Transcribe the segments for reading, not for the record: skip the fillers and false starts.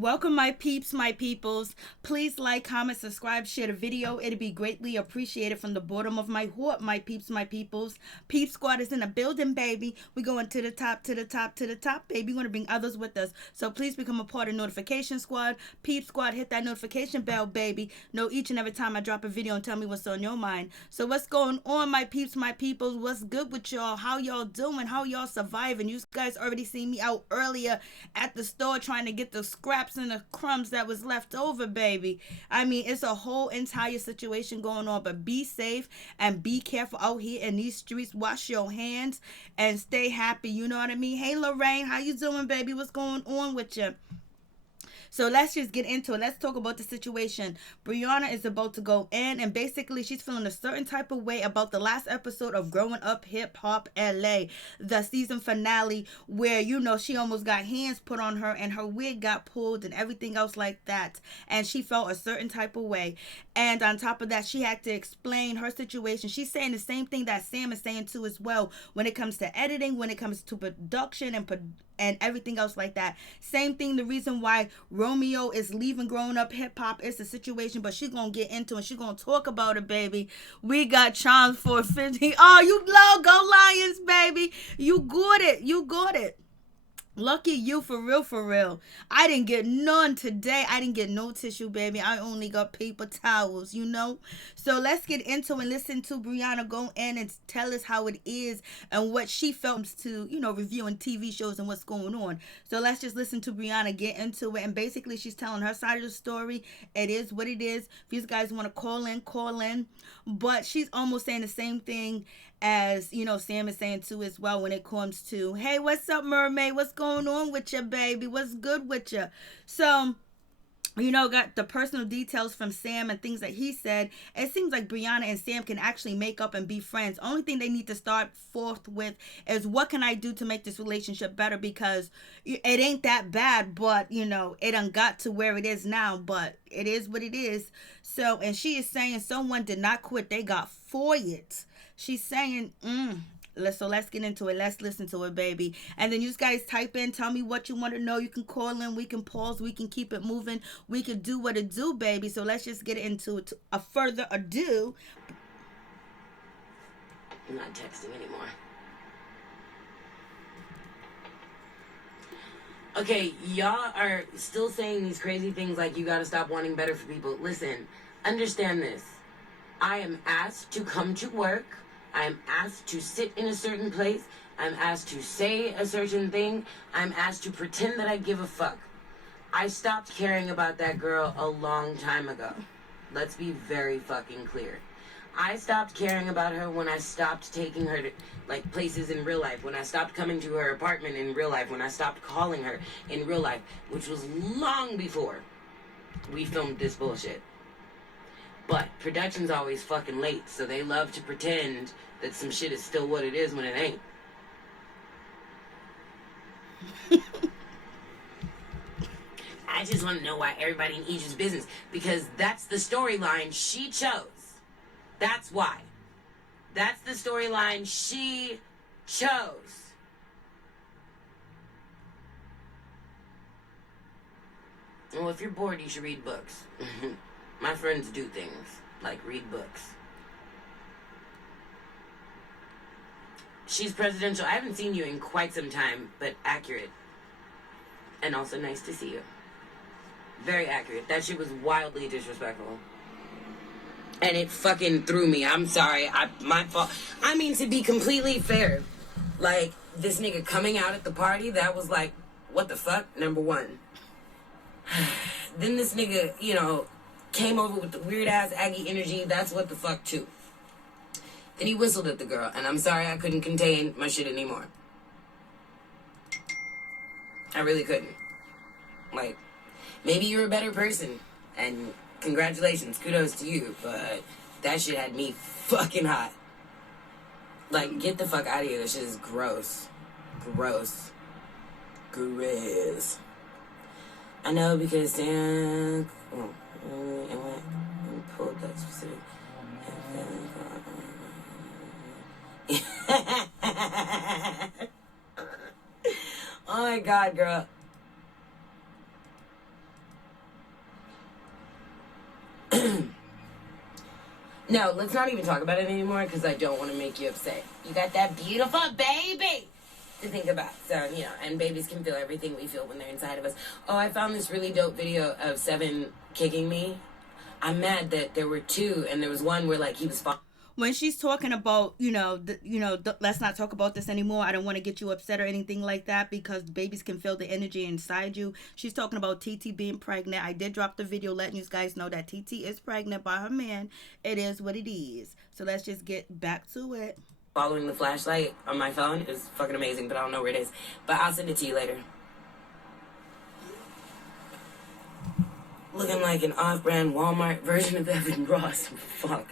Welcome, my peeps, my peoples. Please like, comment, subscribe, share the video. It'd be greatly appreciated from the bottom of my heart, my peeps, my peoples. Peep Squad is in the building, baby. We going to the top, to the top, to the top, baby. We're going to bring others with us. So please become a part of Notification Squad. Peep Squad, hit that notification bell, baby. Know each and every time I drop a video and tell me what's on your mind. So what's going on, my peeps, my peoples? What's good with y'all? How y'all doing? How y'all surviving? You guys already seen me out earlier at the store trying to get the scraps and the crumbs that was left over, baby. I mean, it's a whole entire situation going on, but be safe and be careful out here in these streets. Wash your hands and stay happy. You know what I mean? Hey, Lorraine, how you doing, baby? What's going on with you? So let's just get into it. Let's talk about the situation. Briana is about to go in, and basically she's feeling a certain type of way about the last episode of Growing Up Hip Hop LA, the season finale, where, you know, she almost got hands put on her and her wig got pulled and everything else like that. And she felt a certain type of way. And on top of that, she had to explain her situation. She's saying the same thing that Sam is saying too as well when it comes to editing, when it comes to production and everything else like that. Same thing, the reason why Romeo is leaving Growing Up Hip Hop is the situation, but she's gonna get into it. She's gonna talk about it, baby. We got Charms for 50. Oh, you low, go Lions, baby. You got it. You got it. Lucky you, for real, for real. I didn't get none today. I didn't get no tissue, baby. I only got paper towels, you know? So let's get into and listen to Briana go in and tell us how it is and what she felt to, you know, reviewing TV shows and what's going on. So let's just listen to Briana get into it. And basically, she's telling her side of the story. It is what it is. If you guys want to call in, call in. But she's almost saying the same thing as, you know, Sam is saying too as well when it comes to, hey, what's up, mermaid? What's going on with you, baby? What's good with you? So, you know, got the personal details from Sam and things that he said. It seems like Briana and Sam can actually make up and be friends. Only thing they need to start forth with is, what can I do to make this relationship better? Because it ain't that bad, but, you know, it done got to where it is now, but it is what it is. So, and she is saying someone did not quit. They got fired. She's saying, so let's get into it. Let's listen to it, baby. And then you guys type in, tell me what you want to know. You can call in, we can pause, we can keep it moving. We can do what it do, baby. So let's just get into it. A further ado. I'm not texting anymore. Okay, y'all are still saying these crazy things like you gotta stop wanting better for people. Listen, understand this. I am asked to come to work. I'm asked to sit in a certain place. I'm asked to say a certain thing. I'm asked to pretend that I give a fuck. I stopped caring about that girl a long time ago. Let's be very fucking clear. I stopped caring about her when I stopped taking her to, like, places in real life, when I stopped coming to her apartment in real life, when I stopped calling her in real life, which was long before we filmed this bullshit. But production's always fucking late, so they love to pretend that some shit is still what it is when it ain't. I just want to know why everybody in Egypt's business, because that's the storyline she chose. That's why. That's the storyline she chose. Well, if you're bored, you should read books. My friends do things like read books. She's presidential. I haven't seen you in quite some time, but accurate. And also nice to see you. Very accurate. That shit was wildly disrespectful. And it fucking threw me. I'm sorry. My fault. I mean, to be completely fair, like, this nigga coming out at the party, that was like, what the fuck? Number one. Then this nigga, you know, came over with the weird-ass Aggie energy. That's what the fuck, too. Then he whistled at the girl, and I'm sorry I couldn't contain my shit anymore. I really couldn't. Like, maybe you're a better person, and congratulations, kudos to you, but that shit had me fucking hot. Like, get the fuck out of here. This shit is gross. Gross. Gross. I know, because Sam... and went and pulled that specific. Oh my god, girl. No, let's not even talk about it anymore because I don't want to make you upset. You got that beautiful baby to think about. So, you know, and babies can feel everything we feel when they're inside of us. Oh, I found this really dope video of Seven kicking me. I'm mad that there were two, and there was one where, like, he was when she's talking about, let's not talk about this anymore. I don't want to get you upset or anything like that because babies can feel the energy inside you. She's talking about TT being pregnant. I did drop the video letting you guys know that TT is pregnant by her man. It is what it is. So let's just get back to it. Following the flashlight on my phone is fucking amazing, but I don't know where it is. But I'll send it to you later. Looking like an off-brand Walmart version of Evan Ross. Fuck.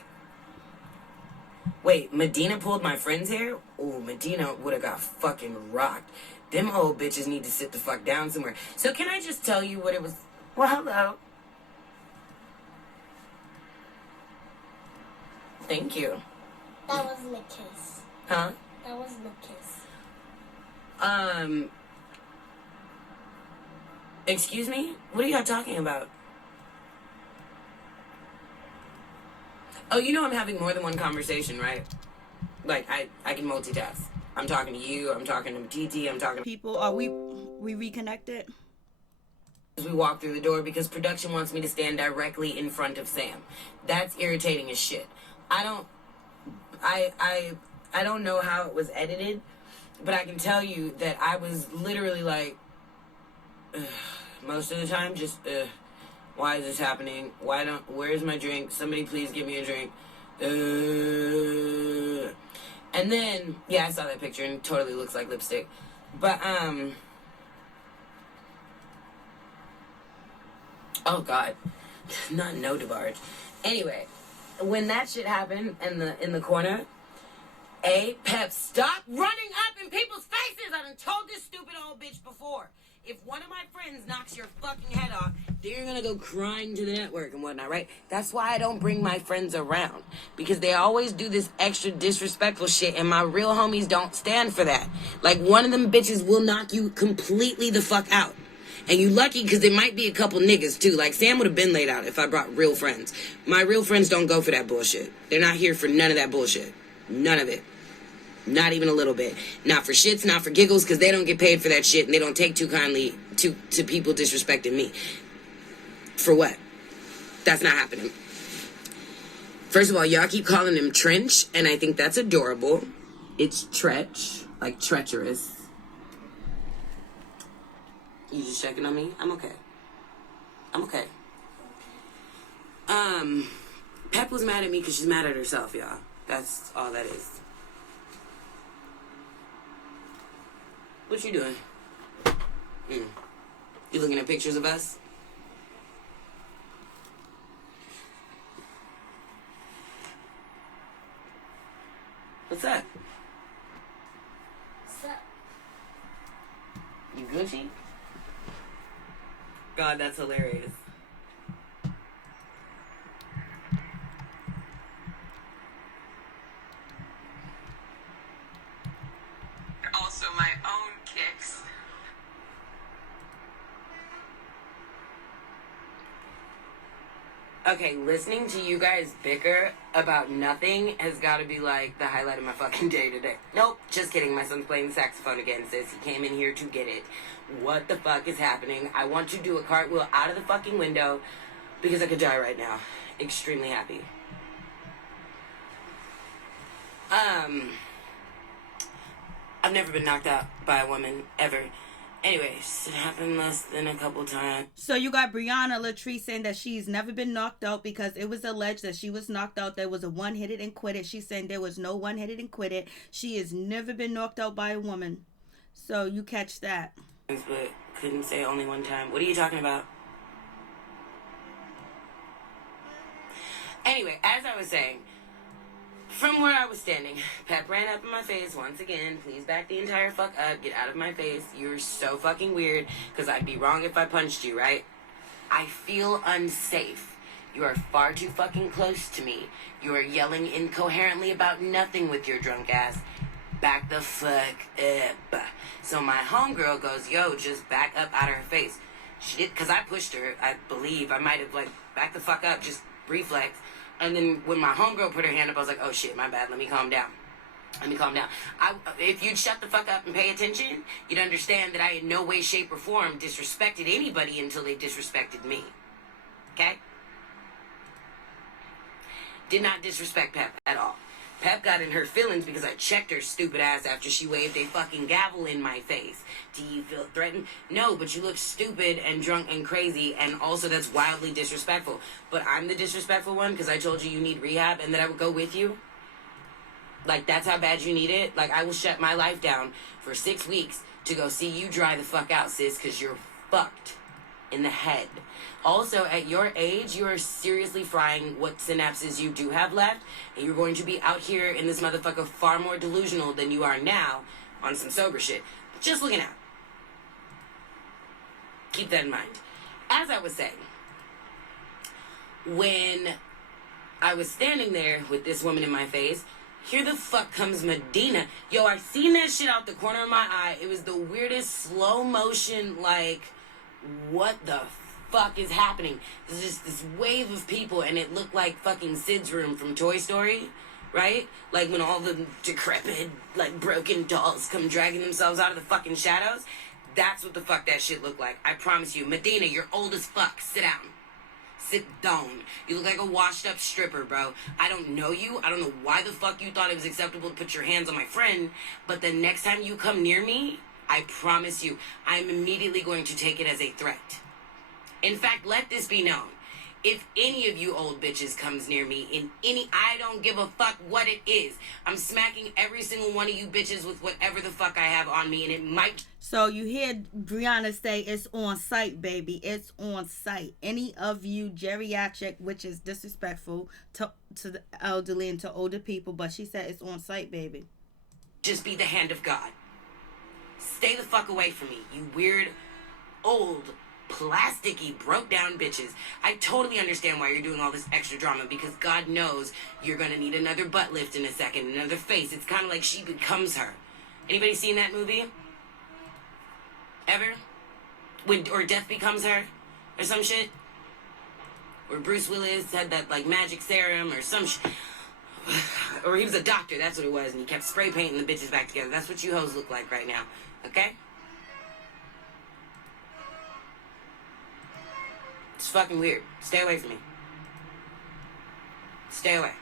Wait, Medina pulled my friend's hair? Ooh, Medina would have got fucking rocked. Them old bitches need to sit the fuck down somewhere. So can I just tell you what it was? Well, hello. Thank you. That wasn't a kiss. Huh? That wasn't a kiss. Excuse me? What are y'all talking about? Oh, you know I'm having more than one conversation, right? Like, I can multitask. I'm talking to you, I'm talking to TT, I'm talking to people. Are we reconnected? We walk through the door because production wants me to stand directly in front of Sam. That's irritating as shit. I don't know how it was edited, but I can tell you that I was literally like, most of the time, just, why is this happening? Where's my drink? Somebody please give me a drink. And then, yeah, I saw that picture and it totally looks like lipstick. But, oh God, not no DeBarge. Anyway, when that shit happened in the corner, Pep, stop running up in people's faces. I done told this stupid old bitch before. If one of my friends knocks your fucking head off, they're gonna go crying to the network and whatnot, right? That's why I don't bring my friends around. Because they always do this extra disrespectful shit, and my real homies don't stand for that. Like, one of them bitches will knock you completely the fuck out. And you lucky because there might be a couple niggas too. Like, Sam would have been laid out if I brought real friends. My real friends don't go for that bullshit. They're not here for none of that bullshit. None of it. Not even a little bit. Not for shits, not for giggles, because they don't get paid for that shit, and they don't take too kindly to people disrespecting me. For what? That's not happening. First of all, y'all keep calling him Trench, and I think that's adorable. It's Tretch, like treacherous. You just checking on me? I'm okay. I'm okay. Pep was mad at me because she's mad at herself, y'all. That's all that is. What you doing? You looking at pictures of us? What's up? What's up? You Gucci? God, that's hilarious. Also my own kicks. Okay, listening to you guys bicker about nothing has got to be like the highlight of my fucking day today. Nope, just kidding. My son's playing the saxophone again, sis. He came in here to get it. What the fuck is happening? I want to do a cartwheel out of the fucking window because I could die right now. Extremely happy. I've never been knocked out by a woman, ever. Anyways, it happened less than a couple times. So you got Briana Latrise saying that she's never been knocked out because it was alleged that she was knocked out. There was a one-hit it and quit it. She's saying there was no one-hit it and quit it. She has never been knocked out by a woman. So you catch that. But couldn't say only one time. What are you talking about? Anyway, as I was saying, from where I was standing, Pep ran up in my face once again. Please back the entire fuck up. Get out of my face. You're so fucking weird. Because I'd be wrong if I punched you, right? I feel unsafe. You are far too fucking close to me. You are yelling incoherently about nothing with your drunk ass. Back the fuck up. So my homegirl goes, yo, just back up out of her face. She did, because I pushed her, I believe. I might have, like, back the fuck up, just reflex. And then when my homegirl put her hand up, I was like, oh shit, my bad. Let me calm down. If you'd shut the fuck up and pay attention, you'd understand that I in no way, shape, or form disrespected anybody until they disrespected me. Okay? Did not disrespect Pep at all. Pep got in her feelings because I checked her stupid ass after she waved a fucking gavel in my face. Do you feel threatened? No, but you look stupid and drunk and crazy, and also that's wildly disrespectful. But I'm the disrespectful one because I told you need rehab and that I would go with you. Like, that's how bad you need it? Like, I will shut my life down for 6 weeks to go see you dry the fuck out, sis, because you're fucked in the head. Also, at your age, you are seriously frying what synapses you do have left, and you're going to be out here in this motherfucker far more delusional than you are now on some sober shit. Just looking out. Keep that in mind. As I was saying, when I was standing there with this woman in my face, here the fuck comes Medina. Yo, I seen that shit out the corner of my eye. It was the weirdest slow motion, like, what the fuck is happening? There's just this wave of people, and it looked like fucking Sid's room from Toy Story, right? Like when all the decrepit, like, broken dolls come dragging themselves out of the fucking shadows. That's what the fuck that shit looked like. I promise you. Medina, you're old as fuck. Sit down. Sit down. You look like a washed up stripper, bro. I don't know you. I don't know why the fuck you thought it was acceptable to put your hands on my friend, but the next time you come near me, I promise you, I'm immediately going to take it as a threat. In fact, let this be known. If any of you old bitches comes near me I don't give a fuck what it is. I'm smacking every single one of you bitches with whatever the fuck I have on me, and it might... So you hear Briana say it's on site, baby. It's on site. Any of you geriatric, which is disrespectful to the elderly and to older people, but she said it's on site, baby. Just be the hand of God. Stay the fuck away from me, you weird, old, plasticky, broke down bitches. I totally understand why you're doing all this extra drama, because God knows you're gonna need another butt lift in a second, another face. It's kind of like She Becomes Her. Anybody seen that movie? Ever? Or Death Becomes Her? Or some shit? Where Bruce Willis had that, like, magic serum or some shit. Or he was a doctor, that's what it was, and he kept spray painting the bitches back together. That's what you hoes look like right now, okay? It's fucking weird. Stay away from me. Stay away.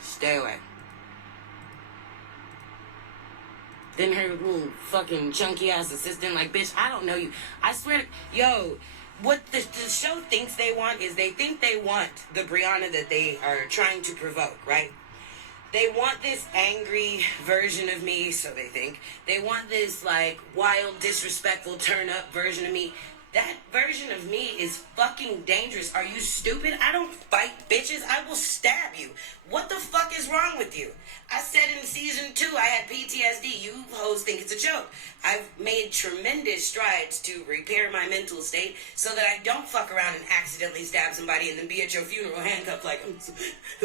Stay away. Then her little fucking chunky ass assistant, like, bitch, I don't know you. I swear to... Yo, what the show thinks they want is they think they want the Briana that they are trying to provoke, right? They want this angry version of me, so they think. They want this, like, wild, disrespectful, turn-up version of me. That version of me is fucking dangerous. Are you stupid? I don't fight bitches. I will stab you. What the fuck is wrong with you? I said in season 2 I had PTSD. You hoes think it's a joke. I've made tremendous strides to repair my mental state so that I don't fuck around and accidentally stab somebody and then be at your funeral handcuffed like, I'm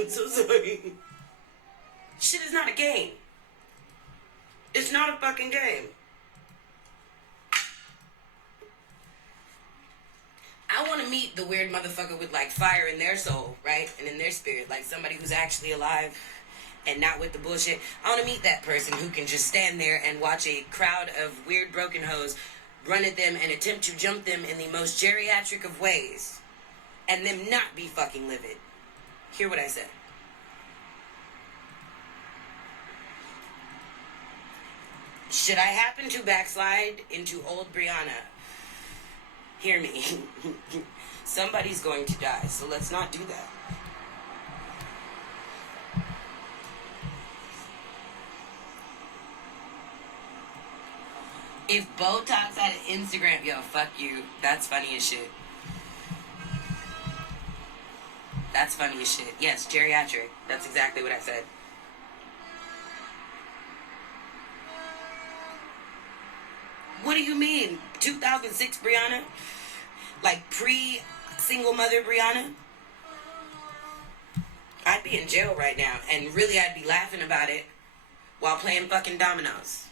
so sorry. Shit is not a game. It's not a fucking game. I want to meet the weird motherfucker with, like, fire in their soul, right? And in their spirit, like somebody who's actually alive and not with the bullshit. I want to meet that person who can just stand there and watch a crowd of weird broken hoes run at them and attempt to jump them in the most geriatric of ways and them not be fucking livid. Hear what I said. Should I happen to backslide into old Briana, hear me. Somebody's going to die, so let's not do that. If Botox had an Instagram, yo, fuck you. That's funny as shit. That's funny as shit. Yes, geriatric. That's exactly what I said. What do you mean? 2006 Briana? Like pre-single mother Briana? I'd be in jail right now, and really I'd be laughing about it while playing fucking dominoes.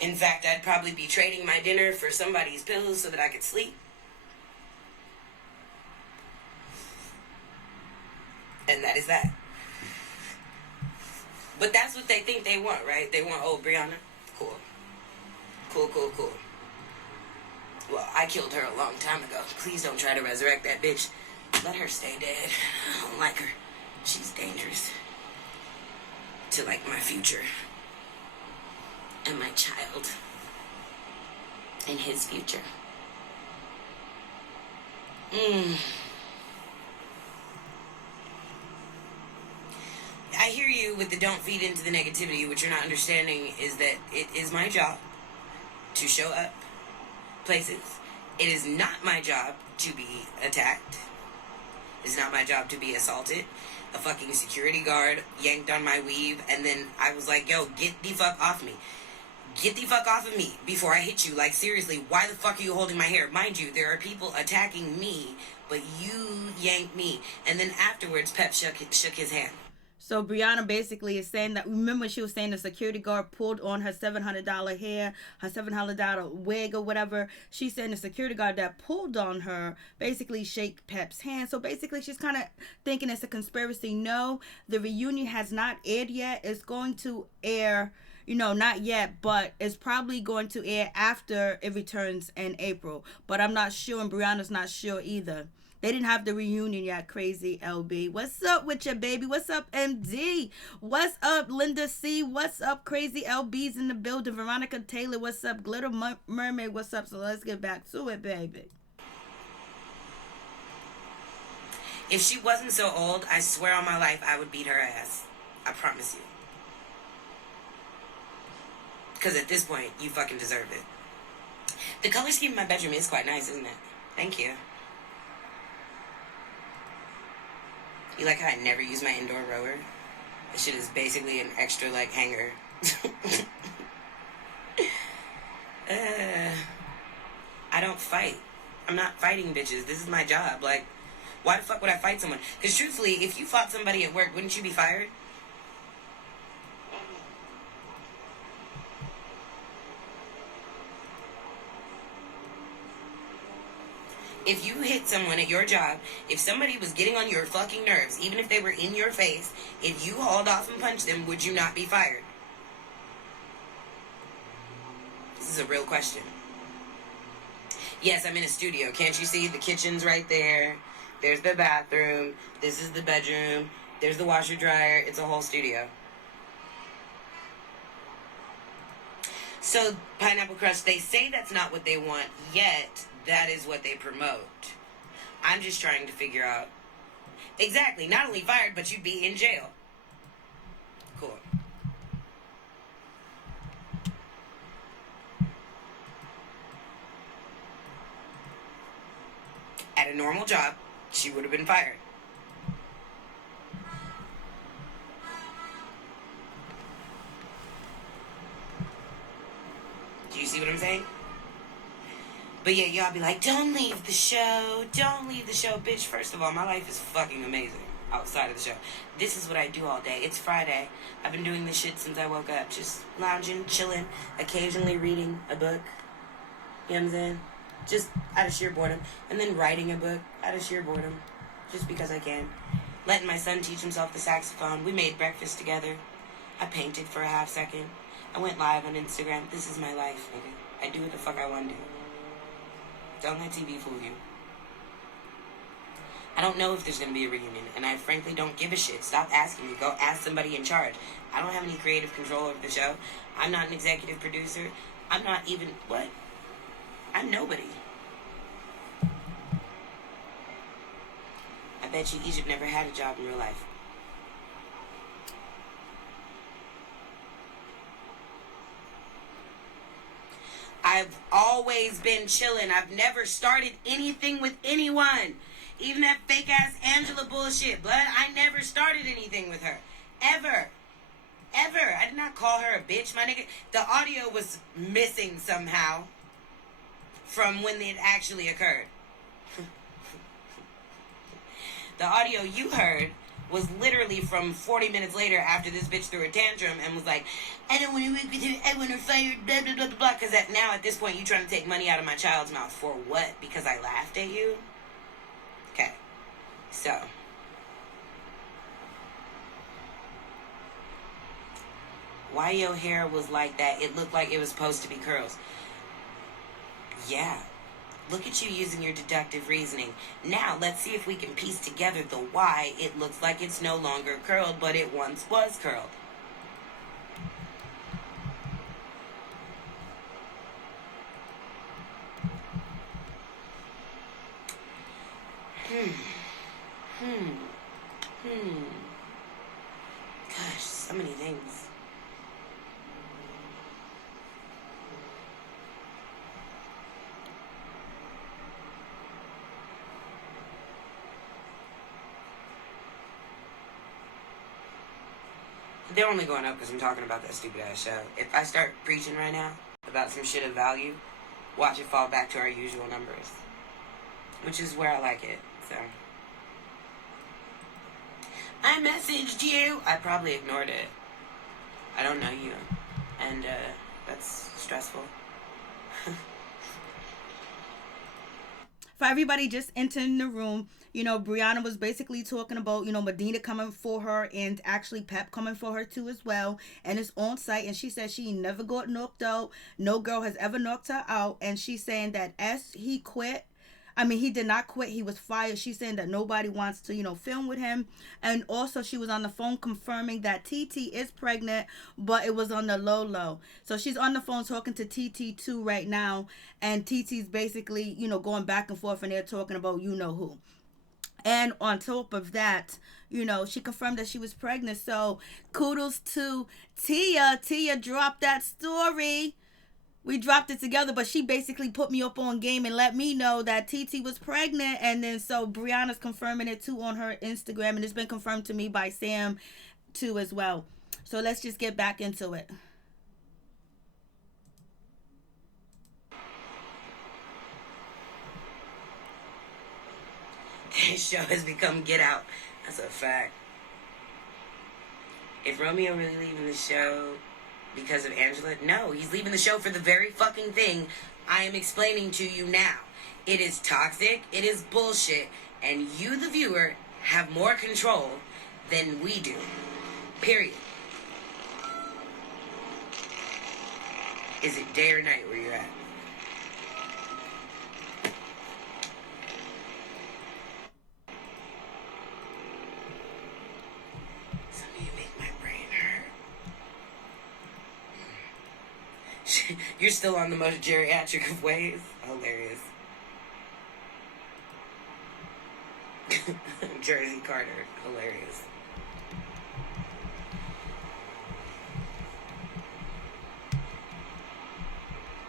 In fact, I'd probably be trading my dinner for somebody's pillows so that I could sleep. And that is that. But that's what they think they want, right? They want, oh, Briana? Cool. Cool. Well, I killed her a long time ago. Please don't try to resurrect that bitch. Let her stay dead. I don't like her. She's dangerous. To, like, my future. And my child. And his future. I hear you with the don't feed into the negativity. What you're not understanding is that it is my job to show up places. It is not my job to be attacked. It's not my job to be assaulted. A fucking security guard yanked on my weave, and then I was like, yo, get the fuck off me. Get the fuck off of me before I hit you. Like, seriously, why the fuck are you holding my hair? Mind you, there are people attacking me, but you yanked me. And then afterwards, Pep shook his hand. So Briana basically is saying that, remember she was saying the security guard pulled on her $700 hair, her $700 wig or whatever. She's saying the security guard that pulled on her basically shake Pep's hand. So basically she's kind of thinking it's a conspiracy. No, the reunion has not aired yet. It's going to air, not yet, but it's probably going to air after it returns in April. But I'm not sure, and Briana's not sure either. They didn't have the reunion yet, Crazy LB. What's up with your baby? What's up, MD? What's up, Linda C? What's up, Crazy LB's in the building? Veronica Taylor, what's up? Glitter Mermaid, what's up? So let's get back to it, baby. If she wasn't so old, I swear on my life, I would beat her ass. I promise you. Because at this point, you fucking deserve it. The color scheme in my bedroom is quite nice, isn't it? Thank you. You like how I never use my indoor rower? This shit is basically an extra, like, hanger. I don't fight. I'm not fighting bitches. This is my job. Like, why the fuck would I fight someone? Because truthfully, if you fought somebody at work, wouldn't you be fired? If you hit someone at your job, if somebody was getting on your fucking nerves, even if they were in your face, if you hauled off and punched them, would you not be fired? This is a real question. Yes, I'm in a studio. Can't you see the kitchen's right there? There's the bathroom. This is the bedroom. There's the washer dryer. It's a whole studio. So, Pineapple Crush, they say that's not what they want, yet that is what they promote. I'm just trying to figure out. Exactly. Not only fired, but you'd be in jail. Cool. At a normal job, she would have been fired. Do you see what I'm saying? But yeah, y'all be like, don't leave the show. Don't leave the show. Bitch, first of all, my life is fucking amazing outside of the show. This is what I do all day. It's Friday. I've been doing this shit since I woke up. Just lounging, chilling, occasionally reading a book. You know what I'm saying? Just out of sheer boredom. And then writing a book out of sheer boredom. Just because I can. Letting my son teach himself the saxophone. We made breakfast together. I painted for a half second. I went live on Instagram. This is my life, nigga. I do what the fuck I want to do. Don't let TV fool you. I don't know if there's going to be a reunion, and I frankly don't give a shit. Stop asking me. Go ask somebody in charge. I don't have any creative control over the show. I'm not an executive producer. I'm not even... What? I'm nobody. I bet you Egypt never had a job in real life. I've always been chilling. I've never started anything with anyone. Even that fake ass Angela bullshit, blood. I never started anything with her. Ever. Ever. I did not call her a bitch, my nigga. The audio was missing somehow from when it actually occurred. The audio you heard was literally from 40 minutes later after this bitch threw a tantrum and was like, I don't want to work with her, I want her fired, blah, blah, blah, blah. Because now at this point, you trying to take money out of my child's mouth. For what? Because I laughed at you? Okay. So. Why your hair was like that? It looked like it was supposed to be curls. Yeah. Look at you using your deductive reasoning. Now, let's see if we can piece together the why it looks like it's no longer curled, but it once was curled. Gosh, so many things. They're only going up because I'm talking about that stupid ass show. If I start preaching right now about some shit of value, watch it fall back to our usual numbers. Which is where I like it, so. I messaged you! I probably ignored it. I don't know you. And, that's stressful. For everybody just entering the room, you know, Briana was basically talking about, you know, Medina coming for her and actually Pep coming for her too as well. And it's on site. And she said she never got knocked out. No girl has ever knocked her out. And she's saying that he quit. I mean, he did not quit. He was fired. She's saying that nobody wants to, you know, film with him. And also she was on the phone confirming that TT is pregnant, but it was on the low. So she's on the phone talking to TT too right now. And TT's basically, you know, going back and forth and they're talking about you know who. And on top of that, you know, she confirmed that she was pregnant. So kudos to Tia. Tia dropped that story. We dropped it together, but she basically put me up on game and let me know that TT was pregnant. And then so Briana's confirming it too on her Instagram. And it's been confirmed to me by Sam too as well. So let's just get back into it. This show has become Get Out. That's a fact. Is Romeo really leaving the show because of Angela? No, he's leaving the show for the very fucking thing I am explaining to you now. It is toxic, it is bullshit, and you, the viewer, have more control than we do. Period. Is it day or night where you're at? Some of you make my brain hurt. You're still on the most geriatric of ways? Hilarious. Jersey Carter. Hilarious.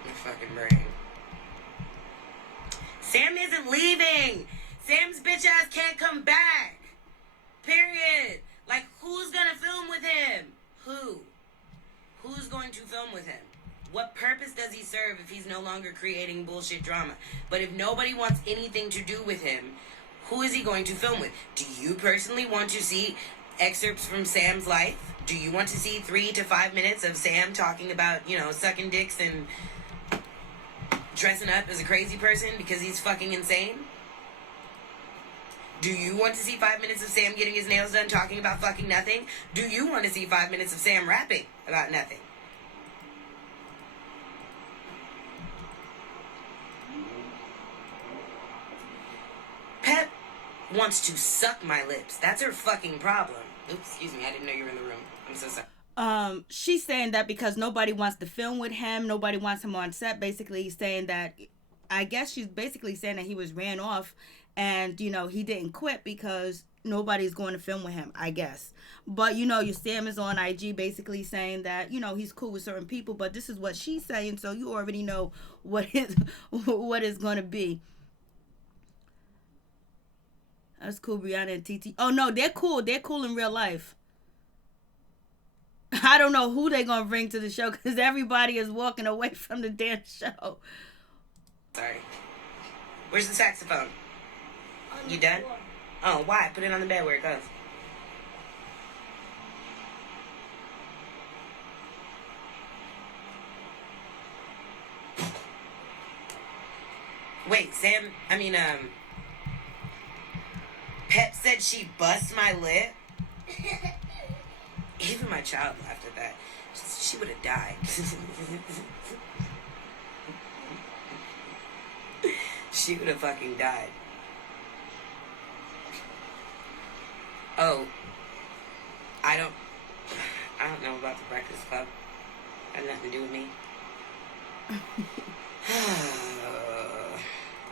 My fucking brain. Sam isn't leaving! Sam's bitch ass can't come back! Period. Like, who's gonna film with him? Who? Who's going to film with him? What purpose does he serve if he's no longer creating bullshit drama? But if nobody wants anything to do with him, who is he going to film with? Do you personally want to see excerpts from Sam's life? Do you want to see 3 to 5 minutes of Sam talking about, you know, sucking dicks and dressing up as a crazy person because he's fucking insane? Do you want to see 5 minutes of Sam getting his nails done talking about fucking nothing? Do you want to see 5 minutes of Sam rapping about nothing? Pep wants to suck my lips. That's her fucking problem. Oops, excuse me, I didn't know you were in the room. I'm so sorry. She's saying that because nobody wants to film with him, nobody wants him on set, basically saying that, I guess she's basically saying that he was ran off and, you know, he didn't quit because nobody's going to film with him, I guess. But, you know, your Sam is on IG basically saying that, you know, he's cool with certain people, but this is what she's saying, so you already know what is going to be. That's cool, Briana and TT. Oh, no, they're cool. They're cool in real life. I don't know who they're going to bring to the show because everybody is walking away from the damn show. Sorry. Where's the saxophone? You done? Oh, why? Put it on the bed where it goes. Wait, Pep said she bust my lip? Even my child laughed at that. She would have died. She would have fucking died. Oh, I don't know about the Breakfast Club. Had nothing to do with me.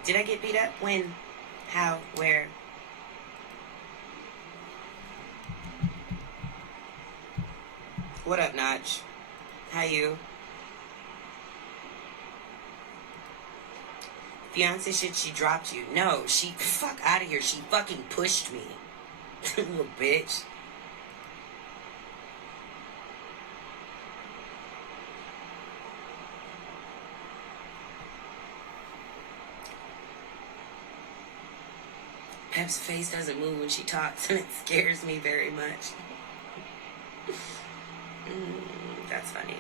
Did I get beat up? When? How? Where? What up, Notch? How you? Fiance shit, she dropped you. No, she... Fuck out of here. She fucking pushed me. Little bitch. Pep's face doesn't move when she talks, and it scares me very much. That's funny.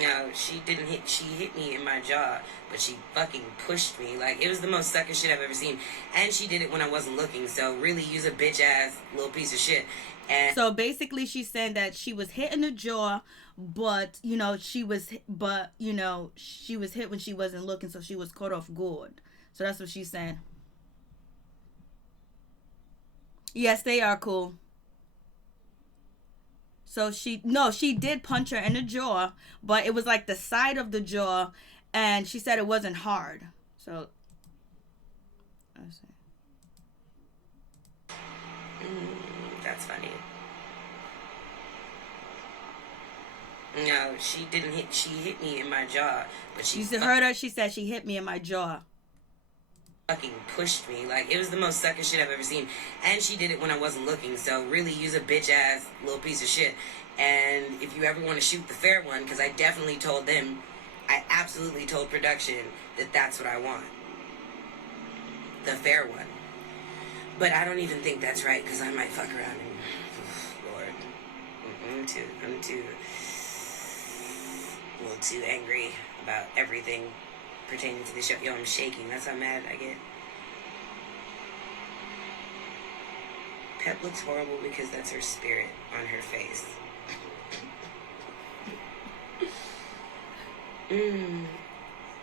No, she didn't hit. She hit me in my jaw, but she fucking pushed me. Like, it was the most sucker shit I've ever seen. And she did it when I wasn't looking, so really, use a bitch ass little piece of shit. And so basically, she's saying that she was hit in the jaw, but she was hit when she wasn't looking, so she was caught off guard. So that's what she's saying. Yes, they are cool. So she did punch her in the jaw, but it was like the side of the jaw, and she said it wasn't hard. So, let's see. That's funny. No, she didn't hit. She hit me in my jaw, but she... You heard her? She said she hit me in my jaw. Fucking pushed me. Like, it was the most sucker shit I've ever seen. And she did it when I wasn't looking, so really, use a bitch ass little piece of shit. And if you ever want to shoot the fair one, because I definitely told them, I absolutely told production that that's what I want. The fair one. But I don't even think that's right, because I might fuck around and... Lord. I'm too... a little too angry about everything pertaining to the show. Yo, I'm shaking. That's how mad I get. Pep looks horrible because that's her spirit on her face.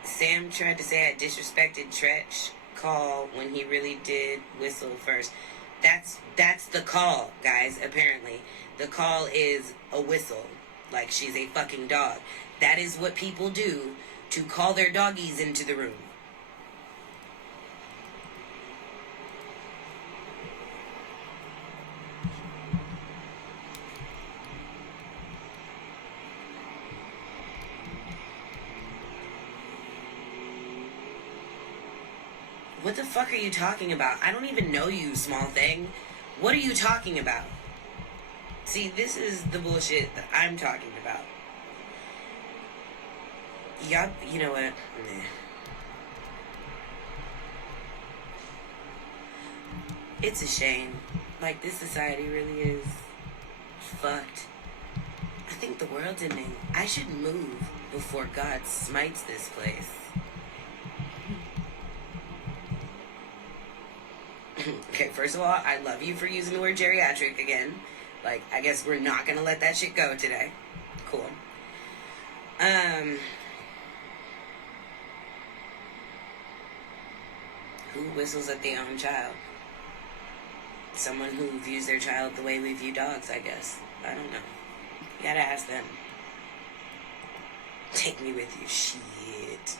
Sam tried to say I disrespected Tretch call when he really did whistle first. That's the call, guys, apparently. The call is a whistle. Like she's a fucking dog. That is what people do to call their doggies into the room. What the fuck are you talking about? I don't even know you, small thing. What are you talking about? See, this is the bullshit that I'm talking about. Yup, you know what? Meh. It's a shame. Like, this society really is fucked. I think the world's ending. I should move before God smites this place. Okay, first of all, I love you for using the word geriatric again. Like, I guess we're not gonna let that shit go today. Cool. Who whistles at their own child? Someone who views their child the way we view dogs, I guess. I don't know. You gotta ask them. Take me with you, shit.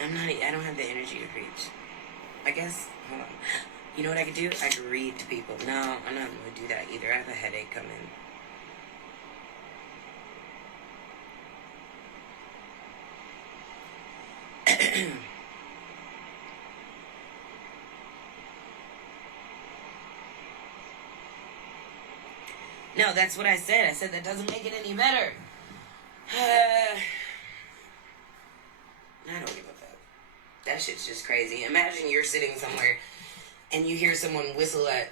I don't have the energy to preach. I guess, hold on. You know what I could do? I could read to people. No, I'm not going to do that either. I have a headache coming. No, that's what I said. I said that doesn't make it any better. I don't give a fuck. That shit's just crazy. Imagine you're sitting somewhere and you hear someone whistle at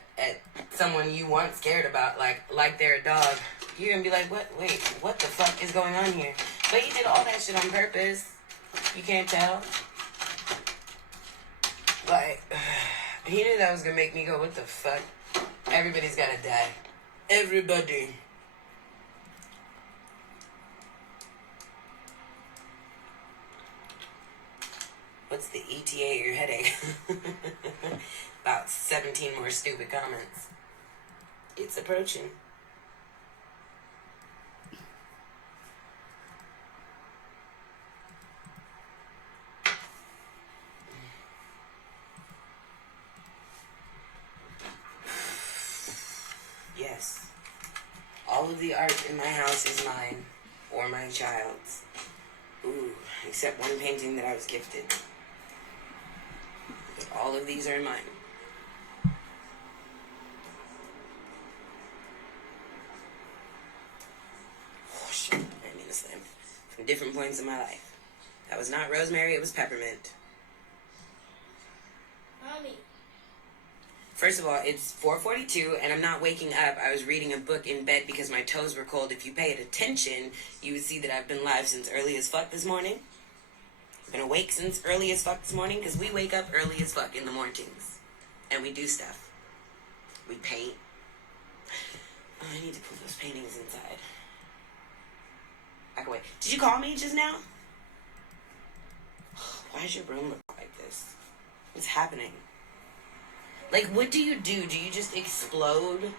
someone you once cared about, like they're a dog. You're gonna be like, what? Wait, what the fuck is going on here? But he did all that shit on purpose. You can't tell. Like, He knew that was gonna make me go, what the fuck? Everybody's gotta die. Everybody. What's the ETA of your headache? About 17 more stupid comments. It's approaching. Yes. All of the art in my house is mine, or my child's. Ooh, except one painting that I was gifted. But all of these are mine. Oh shit, I mean to slam. From different points in my life. That was not rosemary, it was peppermint. Mommy. First of all, it's 4:42 and I'm not waking up. I was reading a book in bed because my toes were cold. If you paid attention, you would see that I've been live since early as fuck this morning. I've been awake since early as fuck this morning because we wake up early as fuck in the mornings. And we do stuff. We paint. Oh, I need to put those paintings inside. I can wait. Did you call me just now? Why does your room look like this? What's happening? Like, what do? Do you just explode?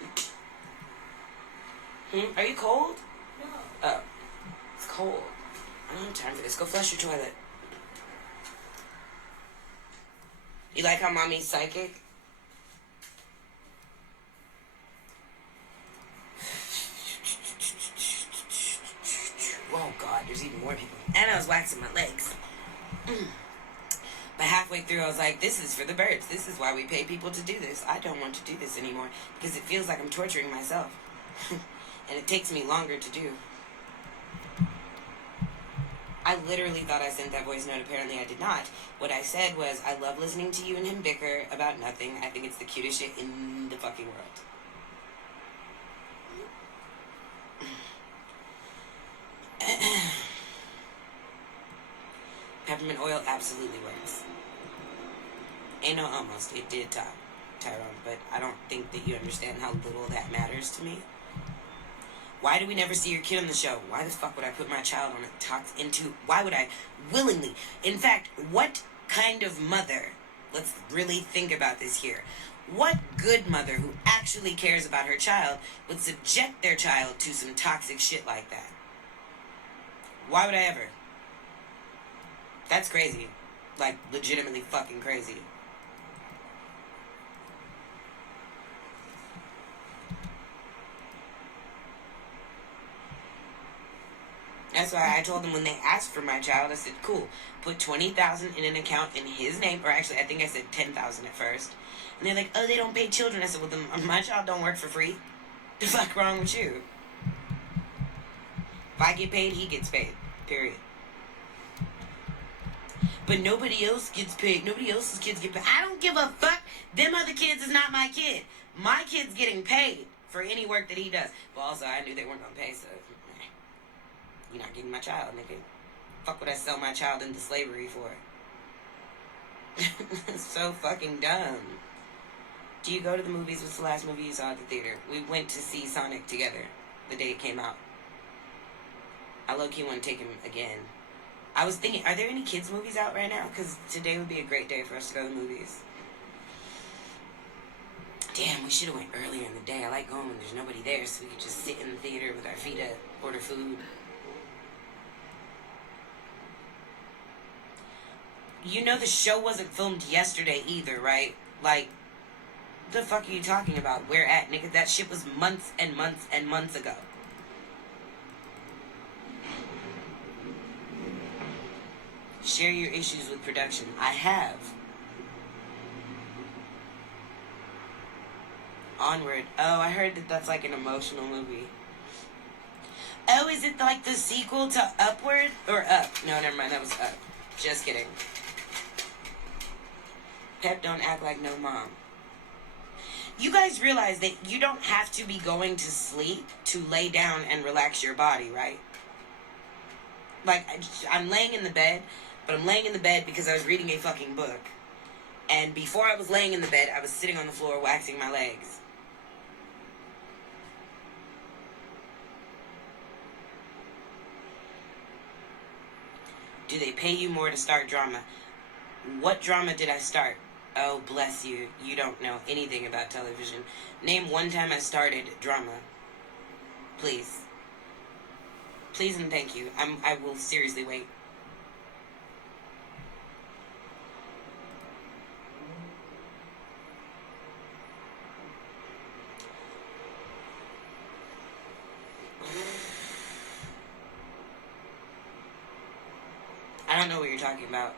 Are you cold? No. Oh. It's cold. I don't have time for this. Go flush your toilet. You like how mommy's psychic? Oh, God. There's even more people. And I was waxing my legs. But halfway through, I was like, this is for the birds. This is why we pay people to do this. I don't want to do this anymore because it feels like I'm torturing myself. And it takes me longer to do. I literally thought I sent that voice note. Apparently I did not. What I said was, I love listening to you and him bicker about nothing. I think it's the cutest shit in the fucking world. Peppermint oil absolutely works. Ain't no almost. It did, Tyrone, but I don't think that you understand how little that matters to me. Why do we never see your kid on the show? Why the fuck would I put my child on why would I willingly? In fact, what kind of mother, let's really think about this here. What good mother who actually cares about her child would subject their child to some toxic shit like that? Why would I ever? That's crazy. Like, legitimately fucking crazy. That's why I told them when they asked for my child, I said, cool, put $20,000 in an account in his name, or actually, I think I said $10,000 at first. And they're like, oh, they don't pay children. I said, well, then my child don't work for free. The fuck wrong with you? If I get paid, he gets paid. Period. But nobody else gets paid. Nobody else's kids get paid. I don't give a fuck. Them other kids is not my kid. My kid's getting paid for any work that he does. But also, I knew they weren't going to pay, so... You're not getting my child, nigga. Fuck would I sell my child into slavery for? So fucking dumb. Do you go to the movies? What's the last movie you saw at the theater? We went to see Sonic together the day it came out. I low-key want to take him again. I was thinking, are there any kids' movies out right now? Because today would be a great day for us to go to the movies. Damn, we should have went earlier in the day. I like going when there's nobody there so we could just sit in the theater with our feet up, order food. You know the show wasn't filmed yesterday either, right? Like, the fuck are you talking about? Where at, nigga? That shit was months and months and months ago. Share your issues with production. I have. Onward. Oh, I heard that that's like an emotional movie. Oh, is it like the sequel to Upward? Or Up? No, never mind. That was Up. Just kidding. Pep, don't act like no mom. You guys realize that you don't have to be going to sleep to lay down and relax your body, right? Like, I'm laying in the bed, but I'm laying in the bed because I was reading a fucking book. And before I was laying in the bed, I was sitting on the floor waxing my legs. Do they pay you more to start drama? What drama did I start? Oh, bless you. You don't know anything about television. Name one time I started drama. Please. Please and thank you. I will seriously wait. I don't know what you're talking about.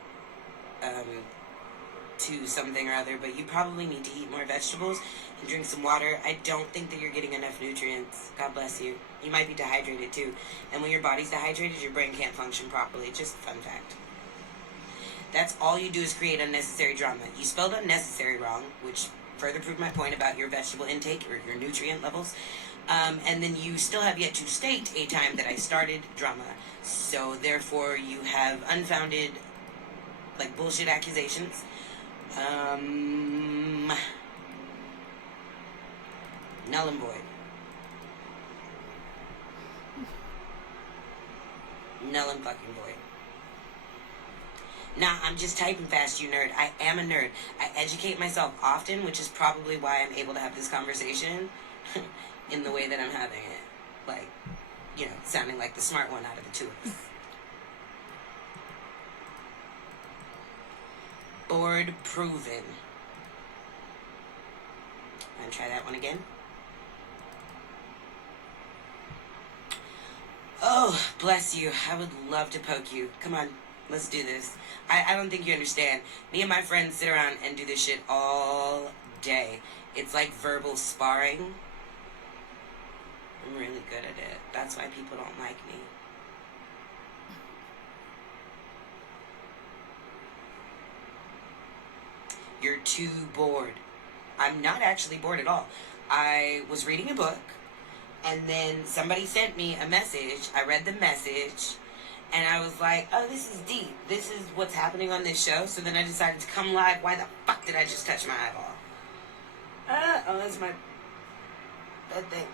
To something or other, but you probably need to eat more vegetables and drink some water. I don't think that you're getting enough nutrients. God bless you. You might be dehydrated too. And when your body's dehydrated, your brain can't function properly. Just a fun fact. That's all you do is create unnecessary drama. You spelled unnecessary wrong, which further proved my point about your vegetable intake or your nutrient levels. And then you still have yet to state a time that I started drama. So therefore you have unfounded, like, bullshit accusations. Null and void. Null and fucking void. Nah, I'm just typing fast, you nerd. I am a nerd. I educate myself often, which is probably why I'm able to have this conversation in the way that I'm having it. Like, you know, sounding like the smart one out of the two of us. Board proven. I'm gonna try that one again. Oh, bless you. I would love to poke you. Come on, let's do this. I don't think you understand. Me and my friends sit around and do this shit all day. It's like verbal sparring. I'm really good at it. That's why people don't like me. You're too bored. I'm not actually bored at all. I was reading a book, and then somebody sent me a message. I read the message, and I was like, oh, this is deep. This is what's happening on this show. So then I decided to come live. Why the fuck did I just touch my eyeball? Oh, that's my bed thing.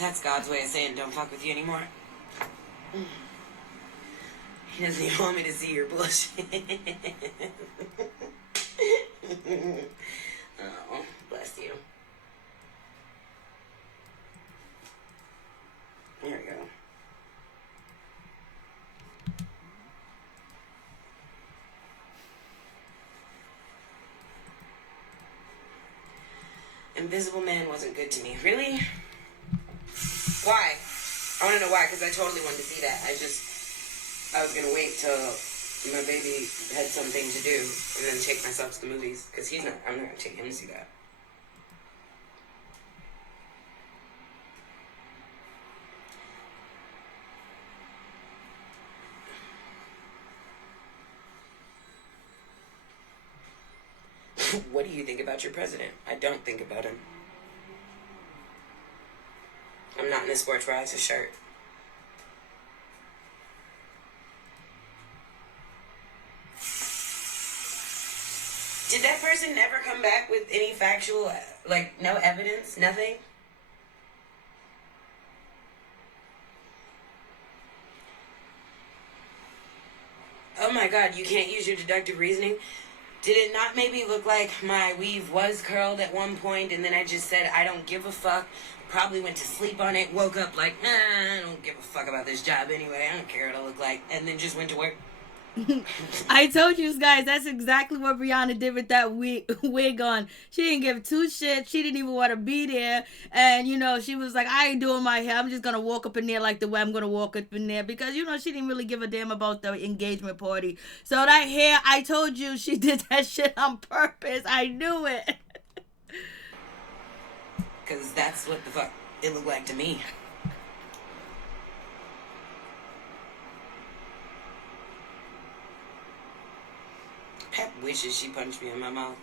That's God's way of saying don't fuck with you anymore. He doesn't even want me to see your bullshit. Oh, bless you. There we go. Invisible Man wasn't good to me. Really? Why? I want to know why, because I totally wanted to see that. I was going to wait till my baby had something to do and then take myself to the movies, because I'm not going to take him to see that. What do you think about your president? I don't think about him. I'm not in a sports bra, it's a shirt. Did that person never come back with any factual, like, no evidence, nothing? Oh my God, you can't use your deductive reasoning? Did it not maybe look like my weave was curled at one point and then I just said, I don't give a fuck, probably went to sleep on it, woke up like, nah, I don't give a fuck about this job anyway, I don't care what I look like, and then just went to work? I told you guys, that's exactly what Briana did with that wig on. She didn't give two shits. She didn't even want to be there. And, you know, she was like, I ain't doing my hair. I'm just going to walk up in there like the way I'm going to walk up in there. Because, you know, she didn't really give a damn about the engagement party. So that hair, I told you she did that shit on purpose. I knew it. Because that's what the fuck it looked like to me. Pep wishes she punched me in my mouth.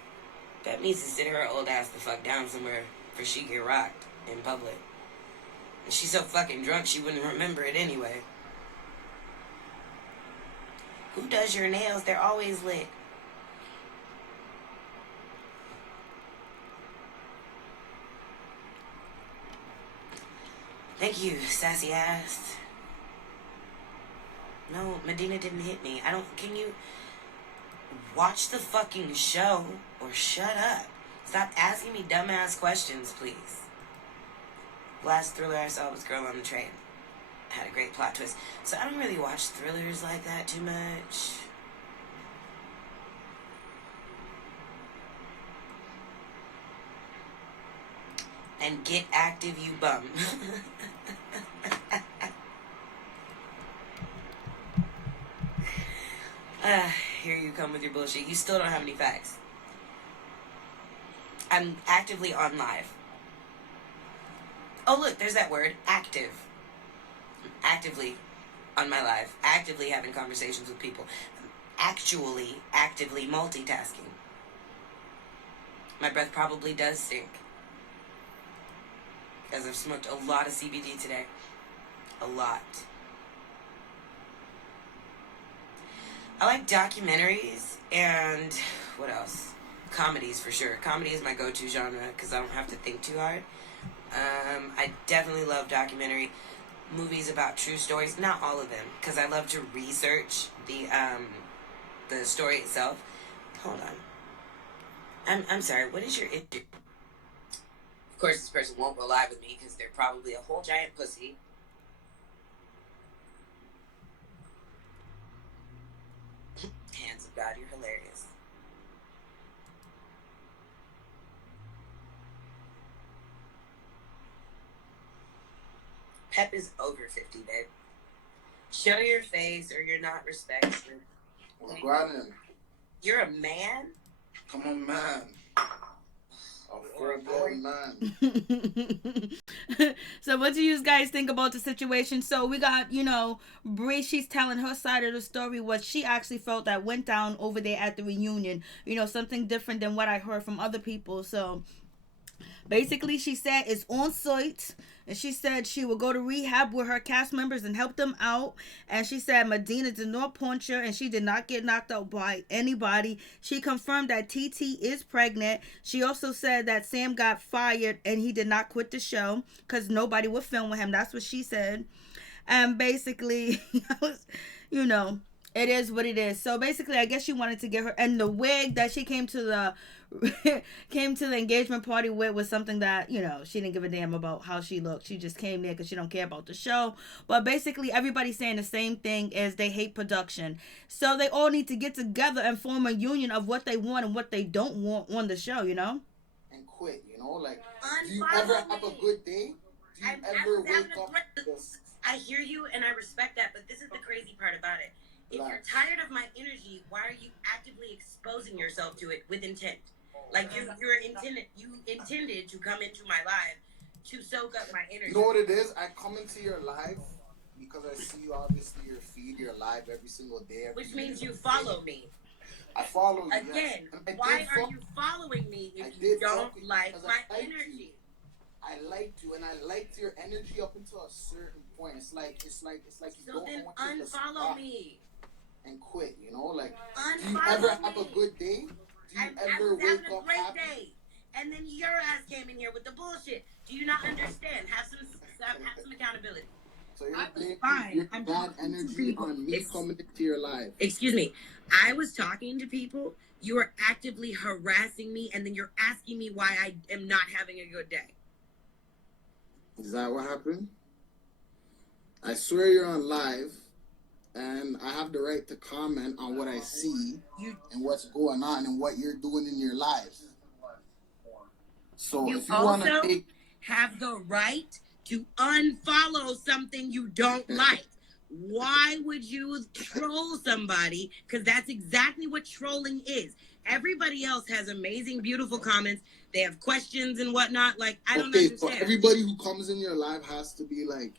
Pep needs to sit her old ass the fuck down somewhere for she get rocked in public. And she's so fucking drunk she wouldn't remember it anyway. Who does your nails? They're always lit. Thank you, sassy ass. No, Medina didn't hit me. Can you watch the fucking show or shut up? Stop asking me dumbass questions, please. Last thriller I saw was Girl on the Train. Had a great plot twist. So I don't really watch thrillers like that too much. And get active, you bum. Here you come with your bullshit. You still don't have any facts. I'm actively on live. Oh, look, there's that word, active. I'm actively on my live. Actively having conversations with people. I'm actively multitasking. My breath probably does stink. Because I've smoked a lot of CBD today. A lot. I like documentaries and what else? Comedies for sure. Comedy is my go-to genre because I don't have to think too hard. I definitely love documentary movies about true stories. Not all of them, because I love to research the story itself. Hold on. I'm sorry. What is your issue? Of course, this person won't go live with me because they're probably a whole giant pussy. Hands of God, you're hilarious. Pep is over 50, babe. Show your face or you're not respected. What's going on? You're a man? Come on, man. A full-blown man. So what do you guys think about the situation? So we got, Bree, she's telling her side of the story, what she actually felt that went down over there at the reunion. Something different than what I heard from other people. So basically she said it's on site. And she said she will go to rehab with her cast members and help them out. And she said Medina did not punch her and she did not get knocked out by anybody. She confirmed that TT is pregnant. She also said that Sam got fired and he did not quit the show because nobody would film with him. That's what she said. And basically, it is what it is. So basically, I guess she wanted to get her, and the wig that she came to the engagement party with was something that, she didn't give a damn about how she looked. She just came there because she don't care about the show. But basically, everybody's saying the same thing, is they hate production. So they all need to get together and form a union of what they want and what they don't want on the show, And quit, like, do you ever have a good day? Do you ever wake up? I hear you and I respect that, but this is the crazy part about it. If you're tired of my energy, why are you actively exposing yourself to it with intent? Like you intended to come into my live to soak up my energy. You know what it is? I come into your live because I see you, obviously, your feed, your live every single day. Which means you follow me. I follow you. Again, yes. Why are you following me if you don't like my energy? I liked you, and I liked your energy up until a certain point. It's like you so don't then want to unfollow me and quit. Like, unfollow do you ever me. have a good day? Do you I ever was wake having a up great happy? day, and then your ass came in here with the bullshit. Do you not understand? Have some accountability. So you're bad energy on me coming into your life. Excuse me. I was talking to people. You are actively harassing me, and then you're asking me why I am not having a good day. Is that what happened? I swear you're on live, and I have the right to comment on what I see and what's going on and what you're doing in your life. So if you want to have the right to unfollow something you don't like. Why would you troll somebody? Because that's exactly what trolling is. Everybody else has amazing, beautiful comments. They have questions and whatnot. Like, I don't understand. So everybody who comes in your live has to be like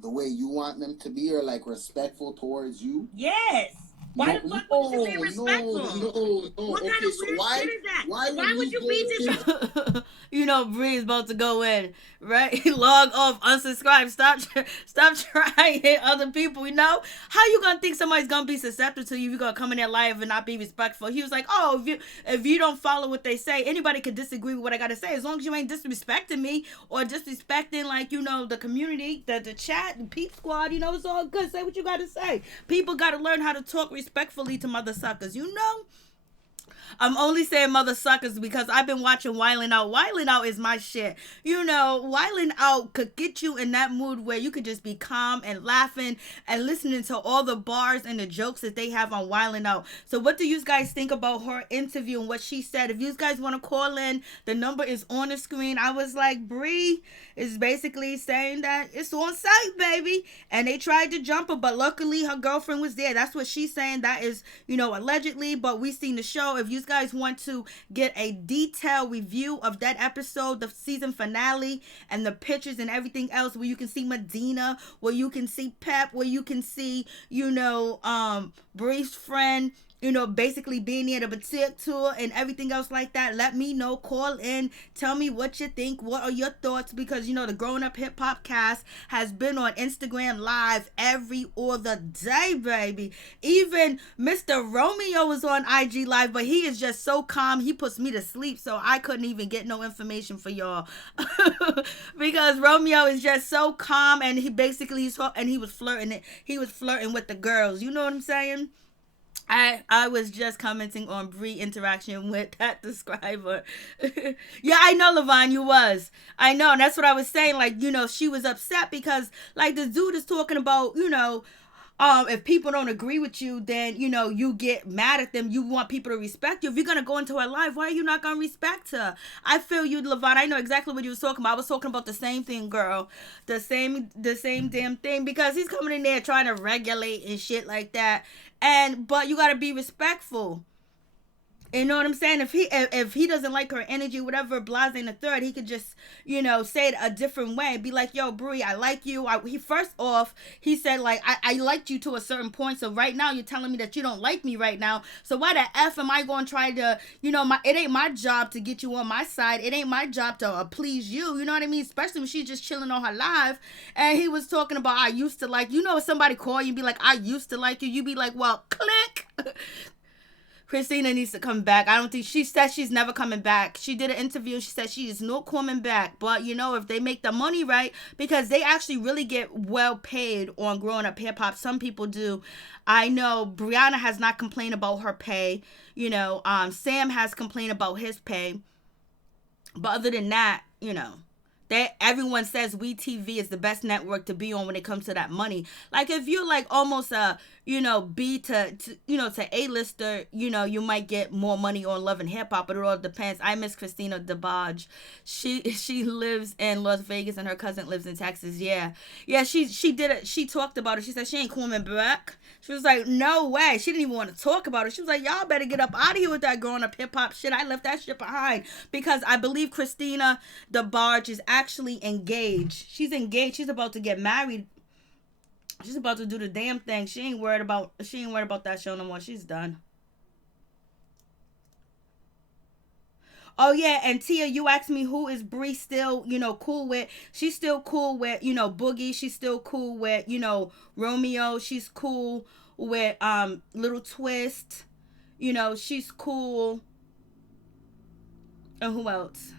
the way you want them to be, or like respectful towards you? Yes. Why the fuck would you say respectful? No. What Okay, kind of so weird why? shit is that? Why would you be disrespectful? You know, Bree is about to go in, right? Log off, unsubscribe, stop trying other people. You know, how you gonna think somebody's gonna be susceptible to you if you gonna come in their life and not be respectful? He was like, oh, if you don't follow what they say, anybody could disagree with what I gotta say, as long as you ain't disrespecting me or disrespecting, like, you know, the community, the chat, the peep squad. You know, it's all good. Say what you gotta say. People gotta learn how to talk respectfully to mother suckers. You know. I'm only saying mother suckers because I've been watching Wildin' Out. Wildin' Out is my shit. You know, Wildin' Out could get you in that mood where you could just be calm and laughing and listening to all the bars and the jokes that they have on Wildin' Out. So what do you guys think about her interview and what she said? If you guys want to call in, the number is on the screen. I was like, Bree is basically saying that it's on site, baby. And they tried to jump her, but luckily her girlfriend was there. That's what she's saying. That is, you know, allegedly, but we seen the show. If you guys want to get a detailed review of that episode, the season finale, and the pictures and everything else, where you can see Medina, where you can see Pep, where you can see, you know, Bree's friend, you know, basically being near the Batik tour and everything else like that, let me know. Call in. Tell me what you think. What are your thoughts? Because, you know, the Growing Up Hip Hop cast has been on Instagram Live every other day, baby. Even Mr. Romeo was on IG Live, but he is just so calm. He puts me to sleep, so I couldn't even get no information for y'all. Because Romeo is just so calm, and he basically, he was flirting. He was flirting with the girls. You know what I'm saying? I was just commenting on Bree interaction with that describer. Yeah, I know, Levon, you was. I know, and that's what I was saying. Like, you know, she was upset because, like, the dude is talking about, you know, if people don't agree with you, then, you know, you get mad at them. You want people to respect you. If you're going to go into her life, why are you not going to respect her? I feel you, Levon. I know exactly what you was talking about. I was talking about the same thing, girl. The same damn thing. Because he's coming in there trying to regulate and shit like that. But you got to be respectful. You know what I'm saying? If he doesn't like her energy, whatever, blase and the third, he could just, you know, say it a different way. Be like, yo, Bree, I like you. He first off, he said, like, I liked you to a certain point. So right now you're telling me that you don't like me right now. So why the F am I going to try to, you know, it ain't my job to get you on my side. It ain't my job to please you. You know what I mean? Especially when she's just chilling on her live. And he was talking about, I used to like, you know, if somebody call you and be like, I used to like you. You be like, well, click. Christina needs to come back. I don't think, she said she's never coming back. She did an interview. She said she is not coming back. But, you know, if they make the money right, because they actually really get well paid on Growing Up Hip Hop. Some people do. I know Briana has not complained about her pay. You know, Sam has complained about his pay. But other than that, you know, everyone says WeTV is the best network to be on when it comes to that money. Like, if you're like almost a, you know, B to you know, to A-lister, you know, you might get more money on Love and Hip Hop, but it all depends. I miss Christina DeBarge. She lives in Las Vegas and her cousin lives in Texas. Yeah, she did it. She talked about it. She said she ain't coming back. She was like, no way. She didn't even want to talk about it. She was like, y'all better get up out of here with that Growing Up Hip Hop shit. I left that shit behind because I believe Christina DeBarge is actually engaged. She's engaged. She's about to get married. She's about to do the damn thing. She ain't worried about that show no more. She's done. Oh yeah, and Tia, you asked me who is Bree still, you know, cool with. She's still cool with, you know, Boogie. She's still cool with, you know, Romeo. She's cool with Little Twist. You know, she's cool. And who else?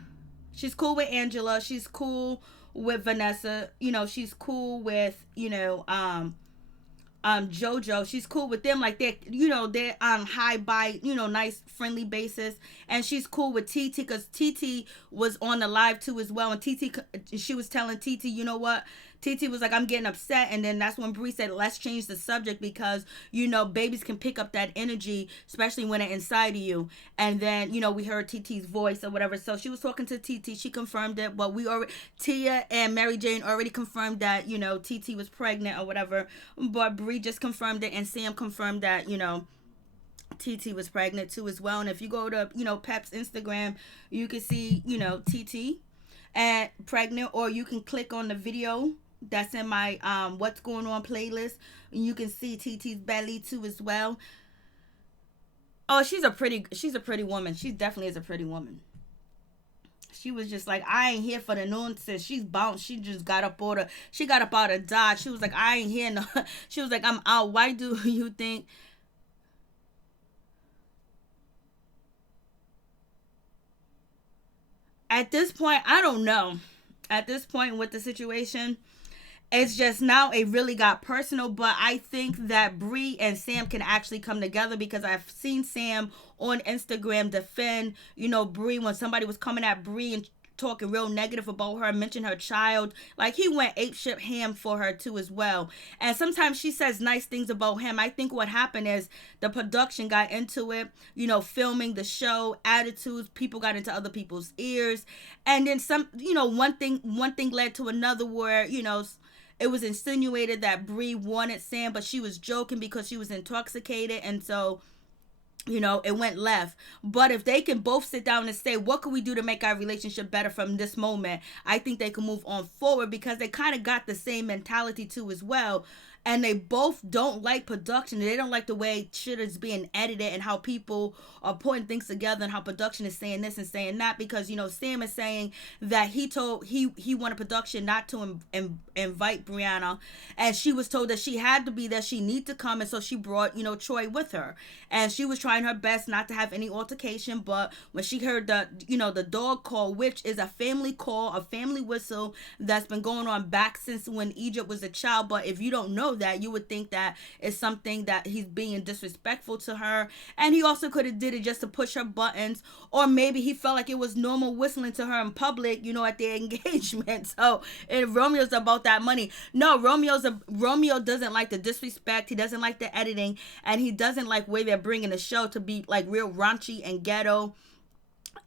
She's cool with Angela. She's cool with Vanessa. You know, she's cool with, you know, JoJo. She's cool with them, like they're, you know, they're on high by, you know, nice friendly basis. And she's cool with TT because TT was on the live too as well. And she was telling TT, you know what? TT was like, I'm getting upset. And then that's when Bree said, let's change the subject because, you know, babies can pick up that energy, especially when they're inside of you. And then, you know, we heard TT's voice or whatever. So she was talking to TT. She confirmed it. But Tia and Mary Jane already confirmed that, you know, TT was pregnant or whatever. But Bree just confirmed it. And Sam confirmed that, you know, TT was pregnant too as well. And if you go to, you know, Pep's Instagram, you can see, you know, TT and pregnant, or you can click on the video that's in my what's going on playlist. You can see TT's belly too as well. Oh, she's a pretty woman. She definitely is a pretty woman. She was just like, I ain't here for the nonsense. She's bounced. She just got up she got up out of Dodge. She was like, I ain't here no. She was like, I'm out. Why do you think? At this point, I don't know. At this point with the situation, it's just now it really got personal. But I think that Bree and Sam can actually come together, because I've seen Sam on Instagram defend, Bree when somebody was coming at Bree and talking real negative about her, mention her child. Like, he went apeshit ham for her too as well. And sometimes she says nice things about him. I think what happened is the production got into it, filming the show, attitudes, people got into other people's ears. And then some, one thing led to another where, it was insinuated that Bree wanted Sam, but she was joking because she was intoxicated. And so, it went left. But if they can both sit down and say, what can we do to make our relationship better from this moment, I think they can move on forward, because they kind of got the same mentality too as well. And they both don't like production. They don't like the way shit is being edited and how people are putting things together and how production is saying this and saying that. Because, Sam is saying that he wanted production not to invite Briana. And she was told that she had to be there. She need to come. And so she brought, Troy with her. And she was trying her best not to have any altercation. But when she heard the dog call, which is a family call, a family whistle that's been going on back since when Egypt was a child. But if you don't know that, you would think that it's something that he's being disrespectful to her. And he also could have did it just to push her buttons, or maybe he felt like it was normal whistling to her in public, at their engagement. So, and Romeo's about that money. No, Romeo doesn't like the disrespect. He doesn't like the editing, and he doesn't like where they're bringing the show to be like real raunchy and ghetto.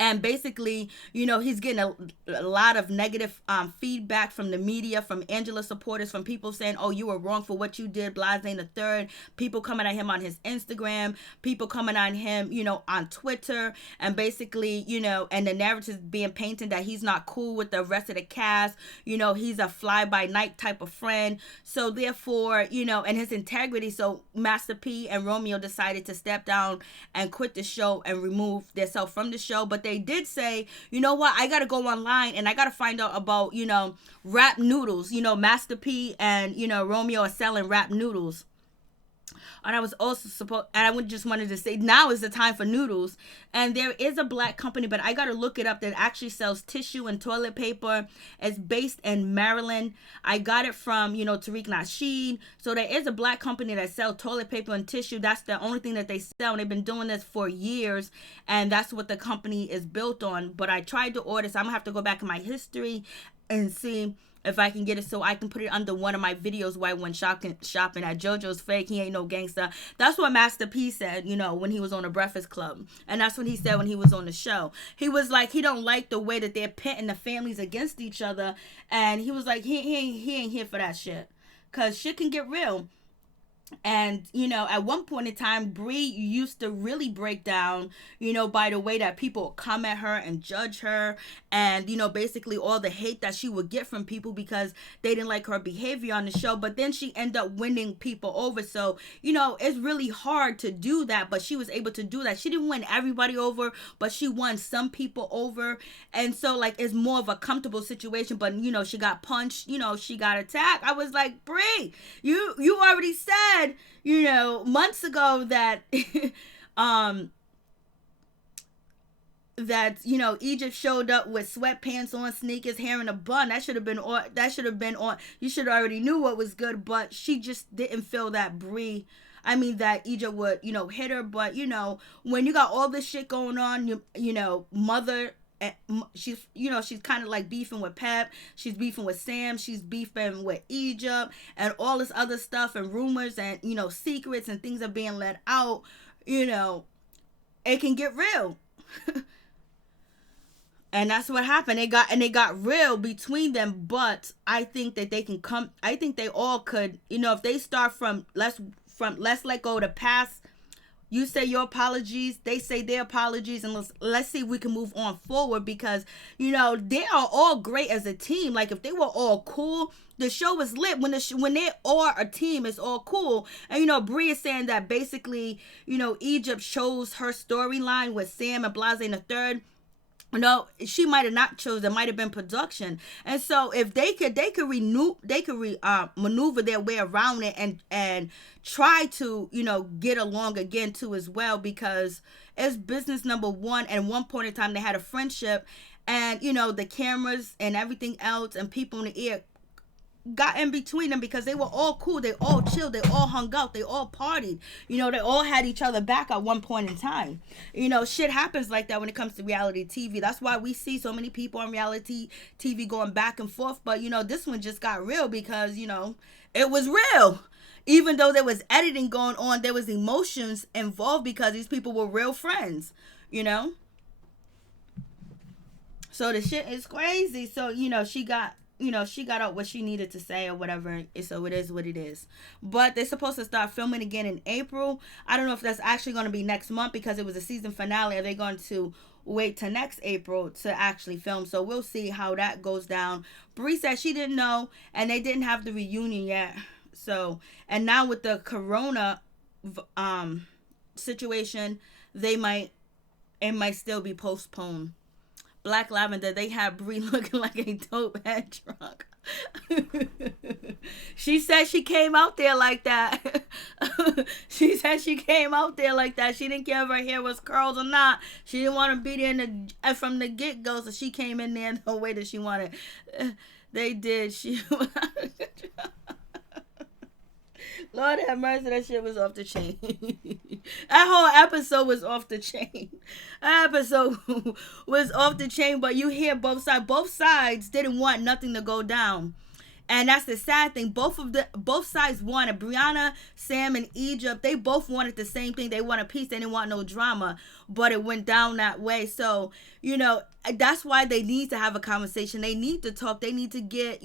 And basically, he's getting a lot of negative feedback from the media, from Angela supporters, from people saying, oh, you were wrong for what you did, Blase the third. People coming at him on his Instagram, people coming on him, on Twitter. And basically, and the narrative being painted that he's not cool with the rest of the cast. He's a fly-by-night type of friend. So therefore, and his integrity. So Master P and Romeo decided to step down and quit the show and remove themselves from the show. But they did say, you know what, I gotta go online and I gotta find out about, rap noodles. Master P and, Romeo are selling rap noodles. And I was also and I would just wanted to say, now is the time for noodles. And there is a black company, but I got to look it up, that actually sells tissue and toilet paper. It's based in Maryland. I got it from, Tariq Nasheed. So there is a black company that sells toilet paper and tissue. That's the only thing that they sell. And they've been doing this for years. And that's what the company is built on. But I tried to order, so I'm going to have to go back in my history and see if I can get it so I can put it under one of my videos where I went shopping at JoJo's Fake. He ain't no gangster. That's what Master P said, when he was on the Breakfast Club. And that's what he said when he was on the show. He was like, he don't like the way that they're pitting the families against each other. And he was like, he ain't here for that shit. Because shit can get real. And, at one point in time, Bree used to really break down, by the way that people come at her and judge her. And, basically all the hate that she would get from people because they didn't like her behavior on the show. But then she ended up winning people over. So, it's really hard to do that. But she was able to do that. She didn't win everybody over, but she won some people over. And so, like, it's more of a comfortable situation. But, she got punched. She got attacked. I was like, Bree, you already said, months ago that that Egypt showed up with sweatpants on, sneakers, hair in a bun. That should have been on. You should have already knew what was good, but she just didn't feel that that Egypt would hit her. But when you got all this shit going on, mother, she's she's kind of like beefing with Pep, she's beefing with Sam, she's beefing with Egypt, and all this other stuff, and rumors and secrets and things are being let out. It can get real. And that's what happened. It got real between them. But I think that they can come. I think they all could. If they start from let's let go of the past. You say your apologies, they say their apologies, and let's see if we can move on forward, because they are all great as a team. Like, if they were all cool, the show was lit. When they are a team, it's all cool. And Bree is saying that basically Egypt chose her storyline with Sam and Blase in the third. No, she might have not chose. It might have been production. And so if they could maneuver their way around it and try to get along again too as well, because it's business number one. And one point in time they had a friendship, and the cameras and everything else and people in the ear got in between them, because they were all cool, they all chilled, they all hung out, they all partied, they all had each other back at one point in time. Shit happens like that when it comes to reality TV. That's why we see so many people on reality TV going back and forth. But this one just got real, because it was real. Even though there was editing going on, there was emotions involved, because these people were real friends. So the shit is crazy. So she got out what she needed to say or whatever. So it is what it is. But they're supposed to start filming again in April. I don't know if that's actually going to be next month, because it was a season finale. Are they going to wait till next April to actually film? So we'll see how that goes down. Bree said she didn't know, and they didn't have the reunion yet. So, and now with the corona situation, it might still be postponed. Black Lavender, they had Bree looking like a dope head drunk. She said she came out there like that. She said she came out there like that. She didn't care if her hair was curled or not. She didn't want to be there from the get-go, so she came in there the way that she wanted. They did. Lord have mercy, that shit was off the chain. That whole episode was off the chain. That episode was off the chain, but you hear both sides. Both sides didn't want nothing to go down. And that's the sad thing. Both sides wanted. Briana, Sam, and Egypt, they both wanted the same thing. They wanted peace. They didn't want no drama. But it went down that way. So, that's why they need to have a conversation. They need to talk. They need to get,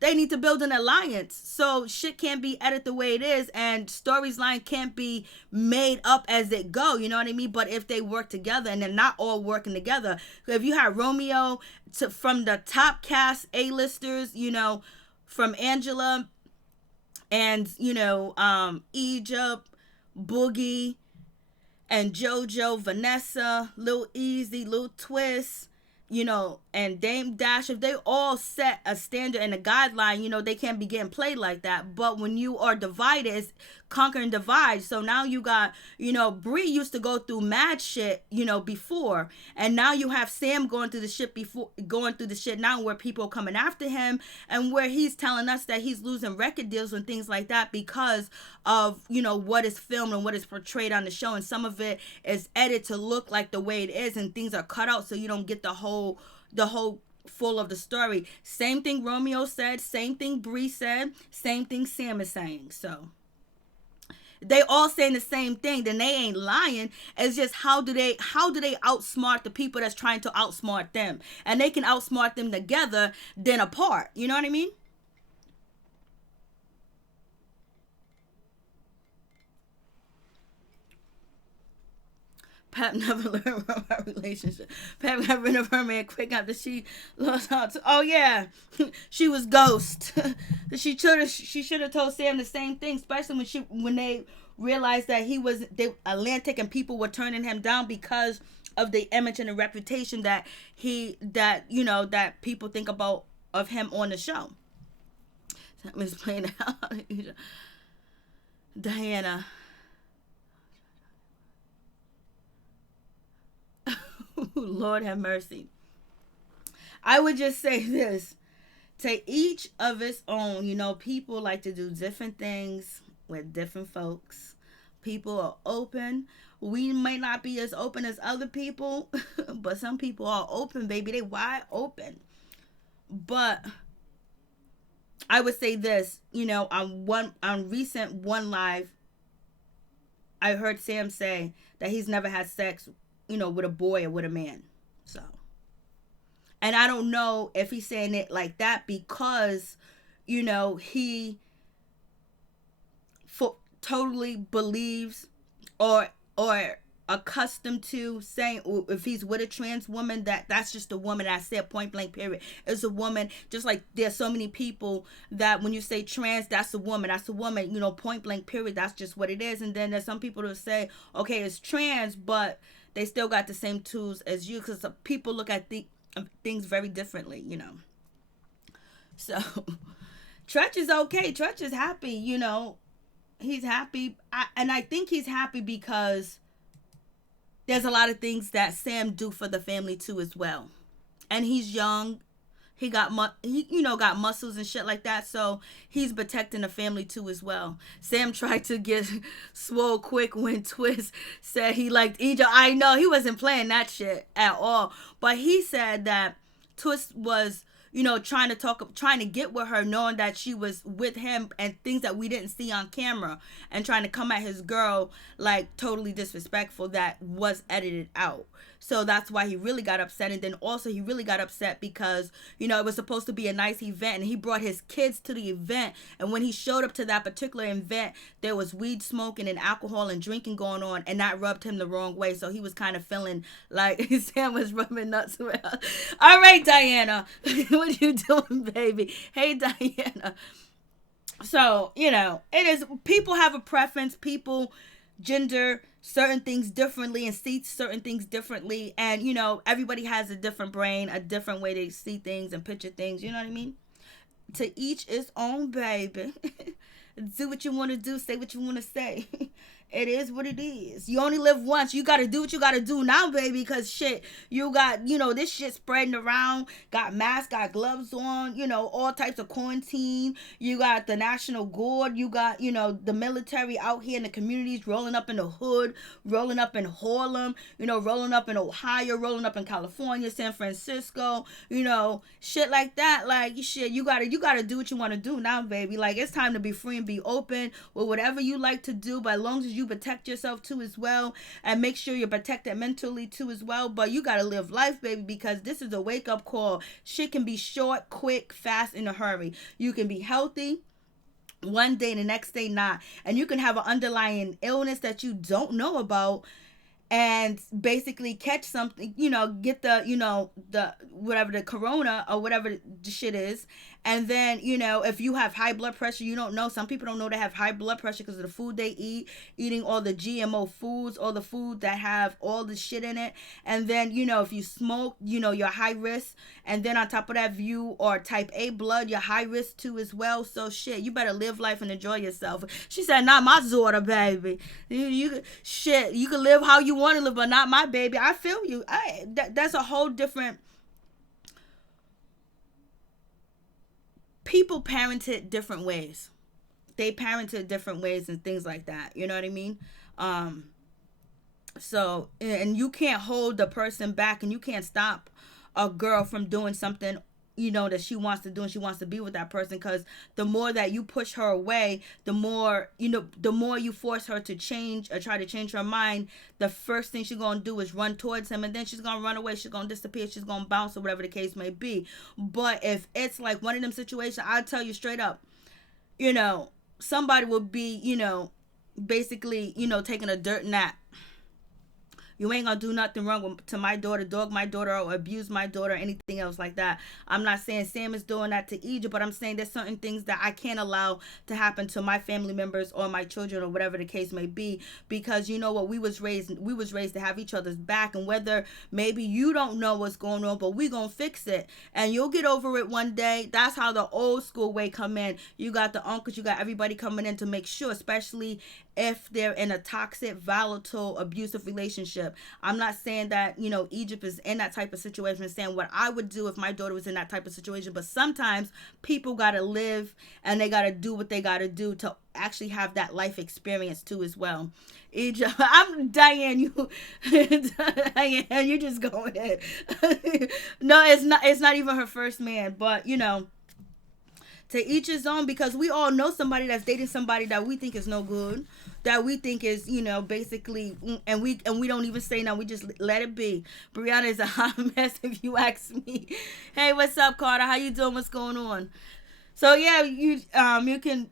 they need to build an alliance. So shit can't be edited the way it is, and storyline can't be made up as it go. You know what I mean? But if they work together, and they're not all working together. If you had Romeo from the top cast A-listers, from Angela and, Egypt, Boogie, and JoJo, Vanessa, Lil Easy, Lil Twist, and Dame Dash, if they all set a standard and a guideline, they can't be getting played like that. But when you are divided, it's conquer and divide. So now you got, Bree used to go through mad shit, before. And now you have Sam going through the shit now, where people are coming after him, and where he's telling us that he's losing record deals and things like that because of, what is filmed and what is portrayed on the show. And some of it is edited to look like the way it is, and things are cut out so you don't get the whole full of the story. Same thing Romeo said, same thing Bree said, same thing Sam is saying. So they all saying the same thing. Then they ain't lying. It's just how do they outsmart the people that's trying to outsmart them? And they can outsmart them together than apart. You know what I mean? Pep never learned from her relationship. Pep got rid of her man quick after she lost out to. Oh yeah, she was ghost. She should have told Sam the same thing, especially when they realized that Atlantic and people were turning him down because of the image and the reputation that people think about of him on the show. So I'm just playing out. Diana. Lord have mercy. I would just say this. To each of its own. People like to do different things with different folks. People are open. We may not be as open as other people, but some people are open, baby. They wide open. But I would say this, on recent One Live, I heard Sam say that he's never had sex with a boy or with a man. So, and I don't know if he's saying it like that because, totally believes or accustomed to saying, if he's with a trans woman, that's just a woman. I said point blank period. It's a woman. Just like there's so many people that when you say trans, that's a woman. That's a woman. Point blank period. That's just what it is. And then there's some people that say, okay, it's trans, but they still got the same tools as you, because people look at things very differently. So Tretch is okay. Tretch is happy. He's happy. I think he's happy because there's a lot of things that Sam do for the family too as well. And he's young. He got got muscles and shit like that, so he's protecting the family too as well. Sam tried to get swole quick when Twist said he liked Egypt. I know he wasn't playing that shit at all, but he said that Twist was trying to get with her, knowing that she was with him, and things that we didn't see on camera, and trying to come at his girl like totally disrespectful that was edited out. So that's why he really got upset. And then also he really got upset because, it was supposed to be a nice event, and he brought his kids to the event. And when he showed up to that particular event, there was weed smoking and alcohol and drinking going on, and that rubbed him the wrong way. So he was kind of feeling like Sam was rubbing nuts with her. All right, Diana, what you doing, baby? Hey, Diana. So, it is, people have a preference, people gender certain things differently and see certain things differently, and everybody has a different brain, a different way to see things and picture things, you know what I mean? To each his own, baby. Do what you want to do, say what you want to say. It is what it is. You only live once. You got to do what you got to do now, baby, because shit, you got, this shit spreading around, got masks, got gloves on, all types of quarantine. You got the National Guard. You got, the military out here in the communities, rolling up in the hood, rolling up in Harlem, rolling up in Ohio, rolling up in California, San Francisco, shit like that. Like, shit, you got to do what you want to do now, baby. Like, it's time to be free and be open with whatever you like to do, but as long as you protect yourself too as well, and make sure you're protected mentally too as well. But you gotta live life, baby, because this is a wake-up call. Shit can be short, quick, fast, in a hurry. You can be healthy one day, the next day not, and you can have an underlying illness that you don't know about, and basically catch something, get the, the whatever, the corona or whatever the shit is. And then, if you have high blood pressure, you don't know. Some people don't know they have high blood pressure because of the food they eating all the GMO foods, all the food that have all the shit in it. And then, if you smoke, you're high risk. And then on top of that, if you are type A blood, you're high risk too as well. So shit, you better live life and enjoy yourself. She said, not my daughter, baby. You can live how you want to live, but not my baby. I feel you. That's a whole different. People parented different ways. They parented different ways and things like that. You know what I mean? So, and you can't hold the person back, and you can't stop a girl from doing something, that she wants to do, and she wants to be with that person, because the more that you push her away, the more, the more you force her to change or try to change her mind, the first thing she's going to do is run towards him, and then she's going to run away, she's going to disappear, she's going to bounce, or whatever the case may be. But if it's like one of them situations, I'll tell you straight up, somebody will be, basically, taking a dirt nap. You ain't gonna do nothing wrong to my daughter, dog my daughter, or abuse my daughter, or anything else like that. I'm not saying Sam is doing that to Egypt, but I'm saying there's certain things that I can't allow to happen to my family members or my children, or whatever the case may be, because you know what, we was raised to have each other's back, and whether maybe you don't know what's going on, but we gonna fix it, and you'll get over it one day. That's how the old school way come in. You got the uncles, you got everybody coming in to make sure, especially if they're in a toxic, volatile, abusive relationship. I'm not saying that, Egypt is in that type of situation. I'm saying what I would do if my daughter was in that type of situation. But sometimes people got to live, and they got to do what they got to do to actually have that life experience too as well. Egypt, I'm Diane, Diane, you're just going in. No, it's not even her first man, but to each his own, because we all know somebody that's dating somebody that we think is no good, that we think is, basically, and we don't even say no, we just let it be. Briana is a hot mess, if you ask me. Hey, what's up, Carter? How you doing? What's going on? So yeah, you can,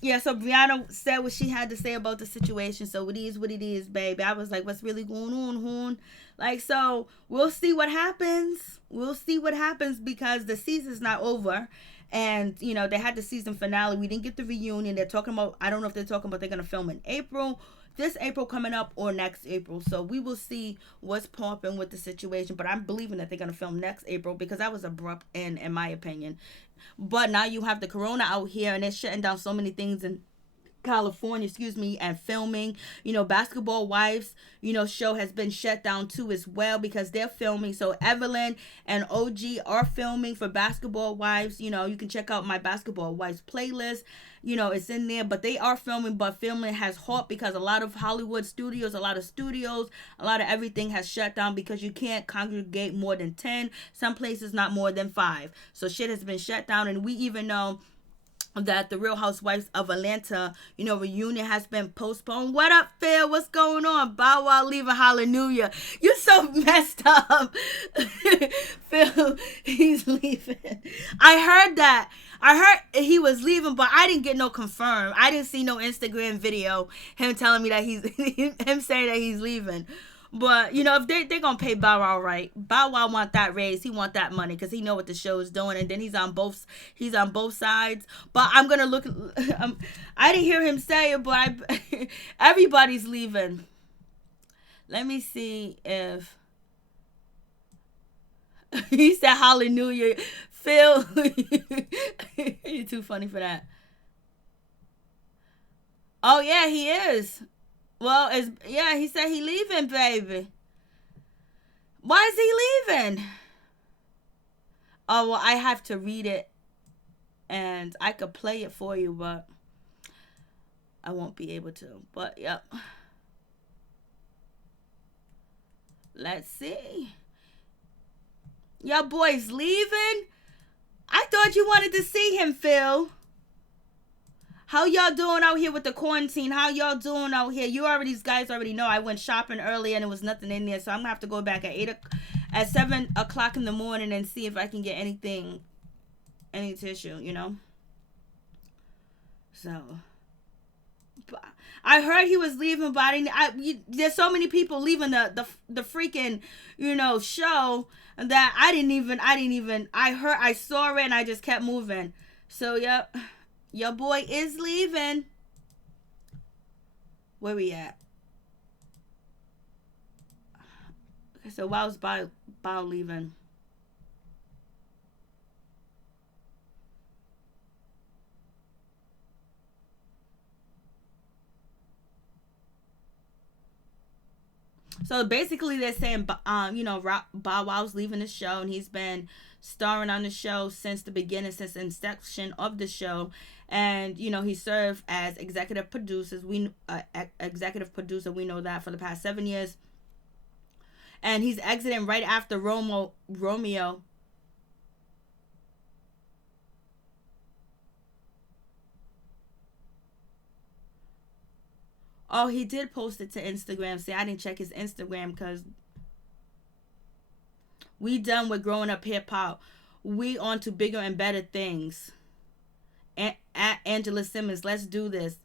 Yeah, so Brianna said what she had to say about the situation. So it is what it is, baby. I was like, what's really going on, Horn? Like, so we'll see what happens. We'll see what happens because the season's not over. And, you know, they had the season finale. We didn't get the reunion. They're talking about, I don't know if they're talking about they're going to film in April, this April coming up, or next April. So we will see what's popping with the situation. But I'm believing that they're going to film next April because that was abrupt end, in my opinion. But now you have the corona out here and they're shutting down so many things in California, and filming. You know, Basketball Wives, show has been shut down too as well because they're filming. So Evelyn and OG are filming for Basketball Wives. You know, you can check out my Basketball Wives playlist. You know, it's in there, but they are filming, but filming has halt because a lot of Hollywood studios, a lot of everything has shut down because you can't congregate more than 10. Some places not more than 5. So shit has been shut down, and we even know that the Real Housewives of Atlanta, reunion has been postponed. What up, Phil? What's going on? Bow Wow leaving, hallelujah. You so messed up. Phil, he's leaving. I heard that. I heard he was leaving, but I didn't get no confirm. I didn't see no Instagram video him telling me that him saying that he's leaving. But, if they're going to pay Bow Wow right, Bow Wow want that raise. He want that money because he know what the show is doing. And then he's on both sides. But I'm going to look. I didn't hear him say it, but everybody's leaving. Let me see if. He said hallelujah. Phil, you're too funny for that. Oh, yeah, he is. Well, he said he leaving, baby. Why is he leaving? Oh, well, I have to read it, and I could play it for you, but I won't be able to. But, yep. Let's see. Your boy's leaving? I thought you wanted to see him, Phil. How y'all doing out here with the quarantine? How y'all doing out here? These guys already know I went shopping early and there was nothing in there. So I'm going to have to go back at 7 o'clock in the morning and see if I can get any tissue, So, I heard he was leaving, but there's so many people leaving the freaking, show that I saw it and I just kept moving. So, yep. Your boy is leaving. Where we at? Okay, so why was Bao leaving? So basically they're saying, Bow Wow's leaving the show, and he's been starring on the show since the beginning, since the inception of the show. And, he served as executive producer. We know that for the past 7 years. And he's exiting right after Romeo. Oh, he did post it to Instagram. See, I didn't check his Instagram because we done with growing up hip hop. We on to bigger and better things. At Angela Simmons, let's do this.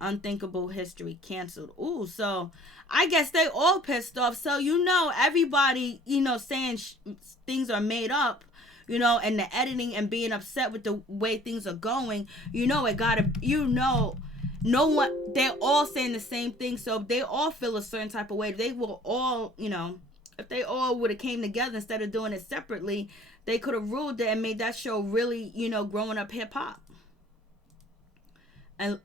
Unthinkable history canceled. Ooh, so I guess they all pissed off. So everybody saying things are made up, and the editing and being upset with the way things are going. No one, they're all saying the same thing. So if they all feel a certain type of way, they will all, if they all would have came together instead of doing it separately, they could have ruled it and made that show really, growing up hip hop. And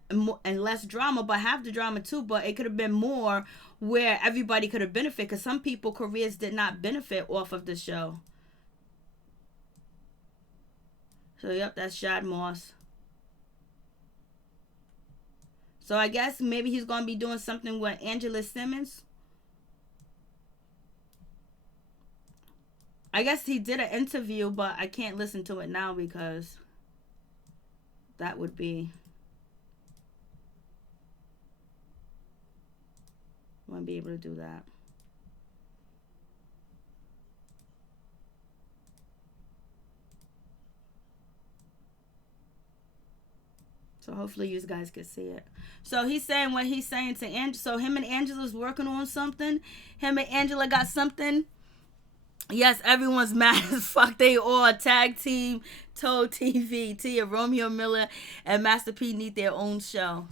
less drama, but have the drama too. But it could have been more where everybody could have benefited, because some people careers did not benefit off of the show. So yep, that's Shad Moss. So I guess maybe he's gonna be doing something with Angela Simmons. I guess he did an interview, but I can't listen to it now because that would be. I won't be able to do that. So hopefully you guys can see it. So he's saying what he's saying to Angela. So him and Angela's working on something. Him and Angela got something. Yes, everyone's mad as fuck. They all tag team Toe TV. Tia, Romeo Miller, and Master P need their own show.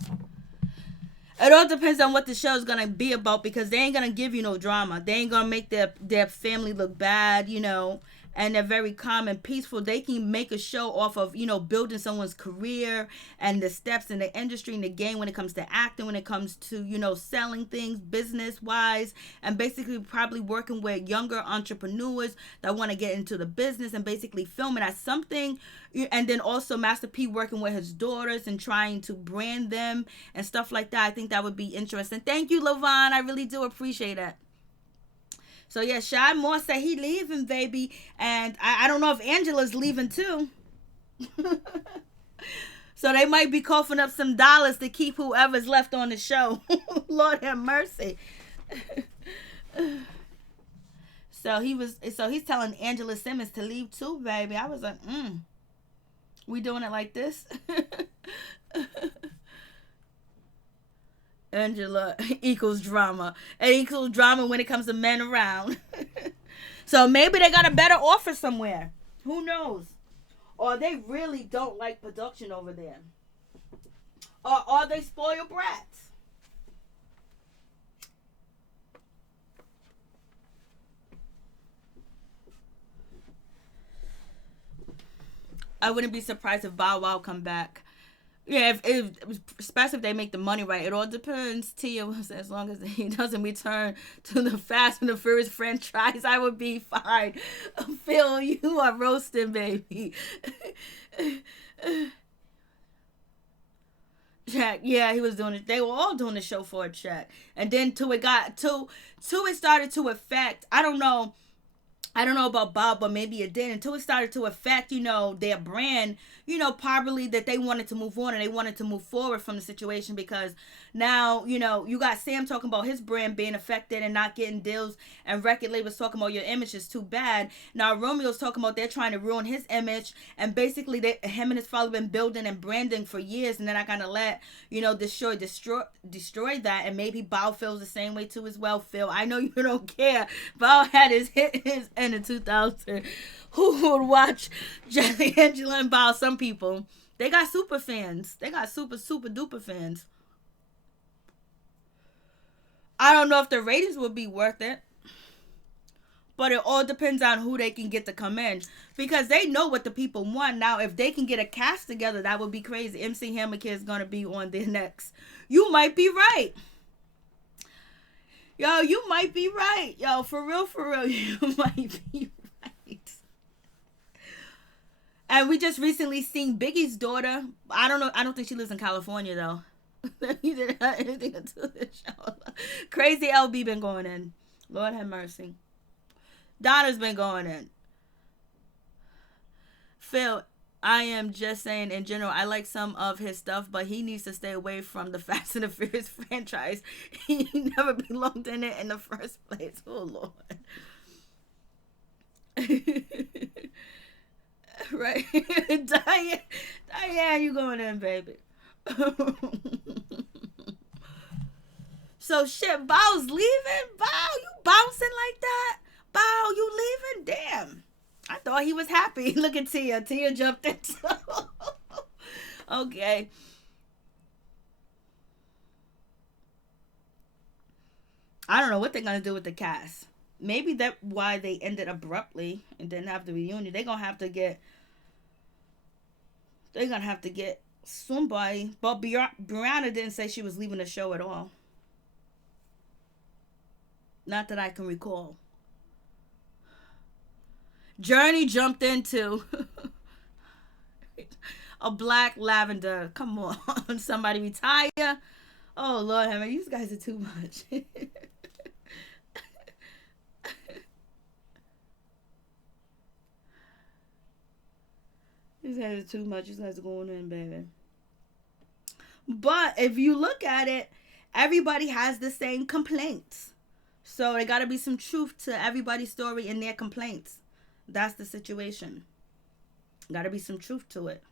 It all depends on what the show is gonna be about, because they ain't gonna give you no drama. They ain't gonna make their family look bad, you know. And they're very calm and peaceful. They can make a show off of, you know, building someone's career and the steps in the industry and the game when it comes to acting, when it comes to, you know, selling things business wise, and basically probably working with younger entrepreneurs that want to get into the business and basically film it as something. And then also Master P working with his daughters and trying to brand them and stuff like that. I think that would be interesting. Thank you, Lavon. I really do appreciate it. So yeah, Shy Moore said he leaving, baby. And I don't know if Angela's leaving too. So they might be coughing up some dollars to keep whoever's left on the show. Lord have mercy. So he's telling Angela Simmons to leave too, baby. I was like, we doing it like this? Angela equals drama. It equals drama when it comes to men around. So maybe they got a better offer somewhere. Who knows? Or they really don't like production over there. Or are they spoiled brats? I wouldn't be surprised if Bow Wow come back. Yeah, if especially if they make the money right. It all depends. Tia, as long as he doesn't return to the Fast and the Furious franchise, I would be fine. Phil, you are roasting, baby. Check. Yeah, he was doing it. They were all doing the show for a check. And then it started to affect, I don't know about Bob, but maybe it did, until it started to affect, you know, their brand, you know, probably that they wanted to move on and they wanted to move forward from the situation, because now, you know, you got Sam talking about his brand being affected and not getting deals, and record labels talking about your image is too bad. Now Romeo's talking about they're trying to ruin his image, and basically him and his father been building and branding for years, and then I gotta let, you know, destroy that. And maybe Bao feels the same way too as well. Phil, I know you don't care. Bao had his end in 2000. Who would watch Jelly, Angela, and Bao? Some people. They got super fans. They got super duper fans. I don't know if the ratings would be worth it, but it all depends on who they can get to come in, because they know what the people want. Now, if they can get a cast together, that would be crazy. MC Hammer Kid is going to be on their next. You might be right. Yo, you might be right. Yo, for real, you might be right. And we just recently seen Biggie's daughter. I don't know. I don't think she lives in California, though. He didn't have anything to do with this show. Crazy LB been going in. Lord have mercy. Donna's been going in. Phil, I am just saying in general, I like some of his stuff, but he needs to stay away from the Fast and the Furious franchise. He never belonged in it in the first place. Oh, Lord. Right? Diane, you going in, baby. So, shit, Bao's leaving? Bao, you bouncing like that? Bao, you leaving? Damn. I thought he was happy. Look at Tia. Tia jumped in. Okay. I don't know what they're going to do with the cast. Maybe that's why they ended abruptly and didn't have the reunion. They're going to have to get somebody. But Briana didn't say she was leaving the show at all. Not that I can recall. Journey jumped into a black lavender. Come on, somebody retire. Oh, Lord, I mean, these guys are too much. These guys are too much. These guys are going in, baby. But if you look at it, everybody has the same complaints. So there got to be some truth to everybody's story and their complaints. That's the situation. Got to be some truth to it.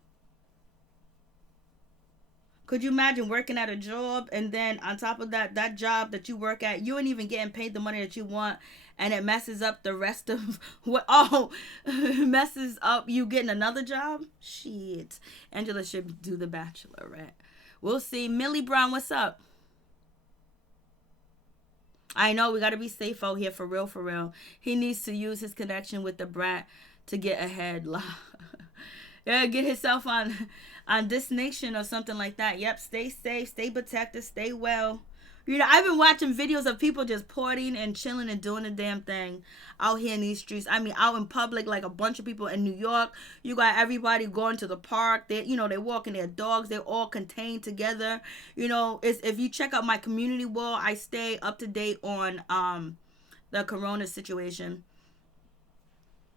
Could you imagine working at a job and then on top of that, that job that you work at, you ain't even getting paid the money that you want, and it messes up the rest of what? Oh, messes up you getting another job. Shit, Angela should do The Bachelorette. We'll see. Millie Brown, what's up? I know we gotta be safe out here, for real, for real. He needs to use his connection with the brat to get ahead. Yeah, get himself on This Nation or something like that. Yep, stay safe, stay protected, stay well. You know, I've been watching videos of people just partying and chilling and doing the damn thing out here in these streets. I mean, out in public, like a bunch of people in New York. You got everybody going to the park. They, you know, they're walking their dogs. They're all contained together. You know, if you check out my community wall, I stay up to date on the corona situation.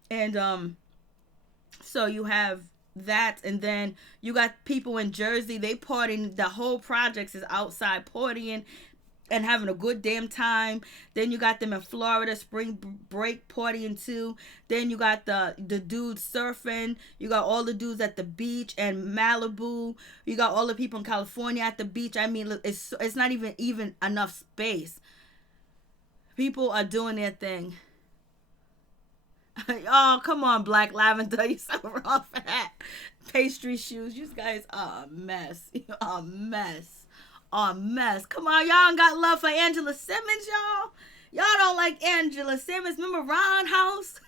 And so you have that, and then you got people in Jersey. They partying. The whole projects is outside partying and having a good damn time. Then you got them in Florida, spring break partying too. Then you got the dudes surfing. You got all the dudes at the beach and Malibu. You got all the people in California at the beach. I mean, it's not even enough space. People are doing their thing. Oh, come on, Black Lavender. You're so wrong for that. Pastry shoes. You guys are a mess. You're a mess. A mess. Come on, y'all ain't got love for Angela Simmons, y'all. Y'all don't like Angela Simmons. Remember Ron House?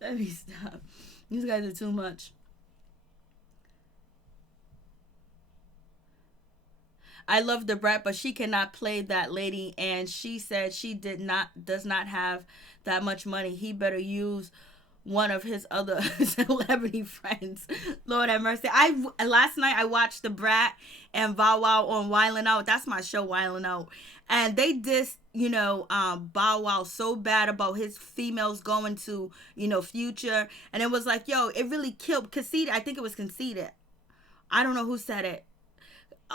Let me stop. These guys are too much. I love the brat, but she cannot play that lady, and she said she does not have that much money. He better use one of his other celebrity friends. Lord have mercy. Last night I watched The Brat and Bow Wow on Wildin' Out. That's my show, Wildin' Out. And they dissed, Bow Wow so bad about his females going to, Future. And it was like, yo, it really killed Conceited. I think it was Conceited. I don't know who said it.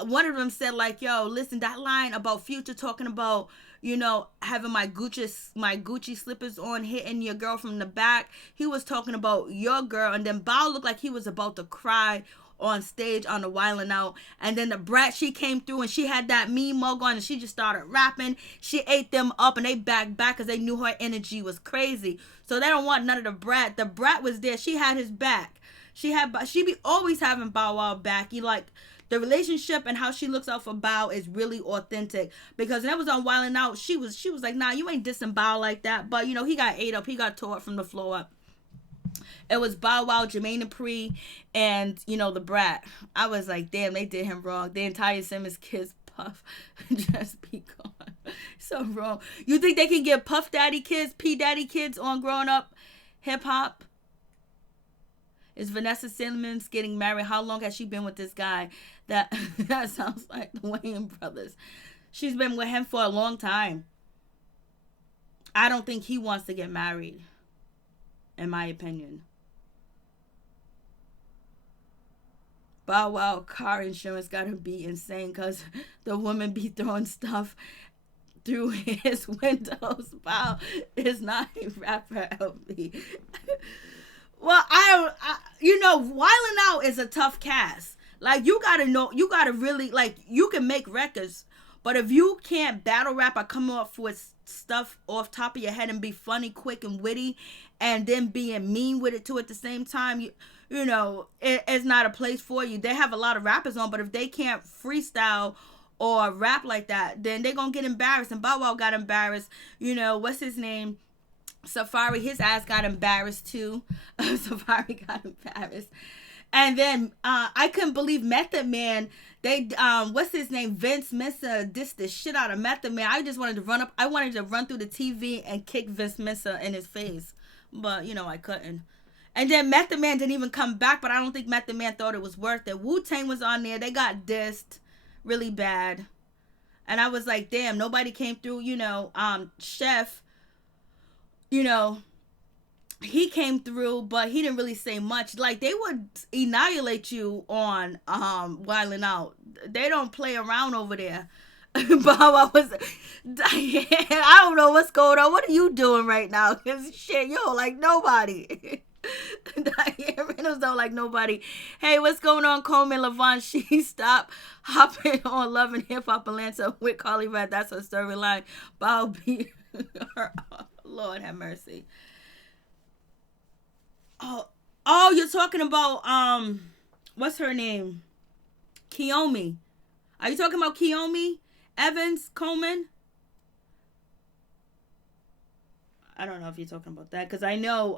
One of them said, like, yo, listen, that line about Future talking about, having my Gucci slippers on, hitting your girl from the back. He was talking about your girl, and then Bow looked like he was about to cry on stage on the Wildin' Out. And then the brat, she came through and she had that mean mug on and she just started rapping. She ate them up and they backed back because they knew her energy was crazy. So they don't want none of the brat. The brat was there. She had his back. She be always having Bow Wow back. The relationship and how she looks out for Bow is really authentic, because when it was on Wildin' Out, she was like, nah, you ain't dissing Bow like that. But he got ate up, he got tore up from the floor up. It was Bow Wow, Jermaine Dupri, and the brat. I was like, damn, they did him wrong. The entire Simmons kids Puff just be gone. So wrong. You think they can get Puff Daddy kids, P Daddy kids on Growing Up Hip Hop? Is Vanessa Simmons getting married? How long has she been with this guy? That sounds like the Wayans brothers. She's been with him for a long time. I don't think he wants to get married, in my opinion. Bow Wow car insurance gotta be insane, because the woman be throwing stuff through his windows. Bow is not a rapper, LB. Well, Wildin' Out is a tough cast. Like, you gotta really, you can make records, but if you can't battle rap or come up with stuff off top of your head and be funny, quick, and witty, and then being mean with it too at the same time, it's not a place for you. They have a lot of rappers on, but if they can't freestyle or rap like that, then they're gonna get embarrassed. And Bow Wow got embarrassed. What's his name? Safari, his ass got embarrassed too. Safari got embarrassed. And then I couldn't believe Method Man. They what's his name? Vince Mensa dissed the shit out of Method Man. I just wanted to run up. I wanted to run through the TV and kick Vince Mensa in his face, but I couldn't. And then Method Man didn't even come back. But I don't think Method Man thought it was worth it. Wu-Tang was on there. They got dissed really bad, and I was like, damn, nobody came through. Chef. He came through, but he didn't really say much. Like, they would annihilate you on Wildin' Out. They don't play around over there. But I don't know what's going on. What are you doing right now? Cause shit, like nobody. Diane Reynolds don't like nobody. Hey, what's going on, Coleman Levon? She stopped hopping on Love and Hip Hop Atlanta with Carly Red. That's her storyline. But I'll be her. Lord have mercy. Oh, you're talking about what's her name? Kiyomi. Are you talking about Kiyomi Evans Coleman? I don't know if you're talking about that because I know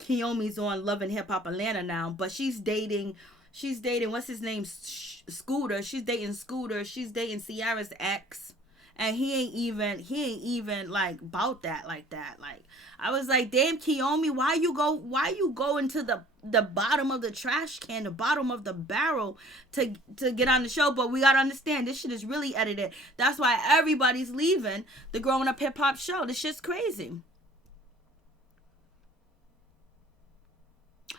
Kiyomi's on Love and Hip Hop Atlanta now, but she's dating what's his name, Scooter. She's dating Scooter. She's dating Ciara's ex, and he ain't even like about that like that. Like I was like, damn, Kiyomi, why you go into the bottom of the trash can, the bottom of the barrel to get on the show? But we gotta understand, this shit is really edited. That's why everybody's leaving the Growing Up Hip Hop show. This shit's crazy.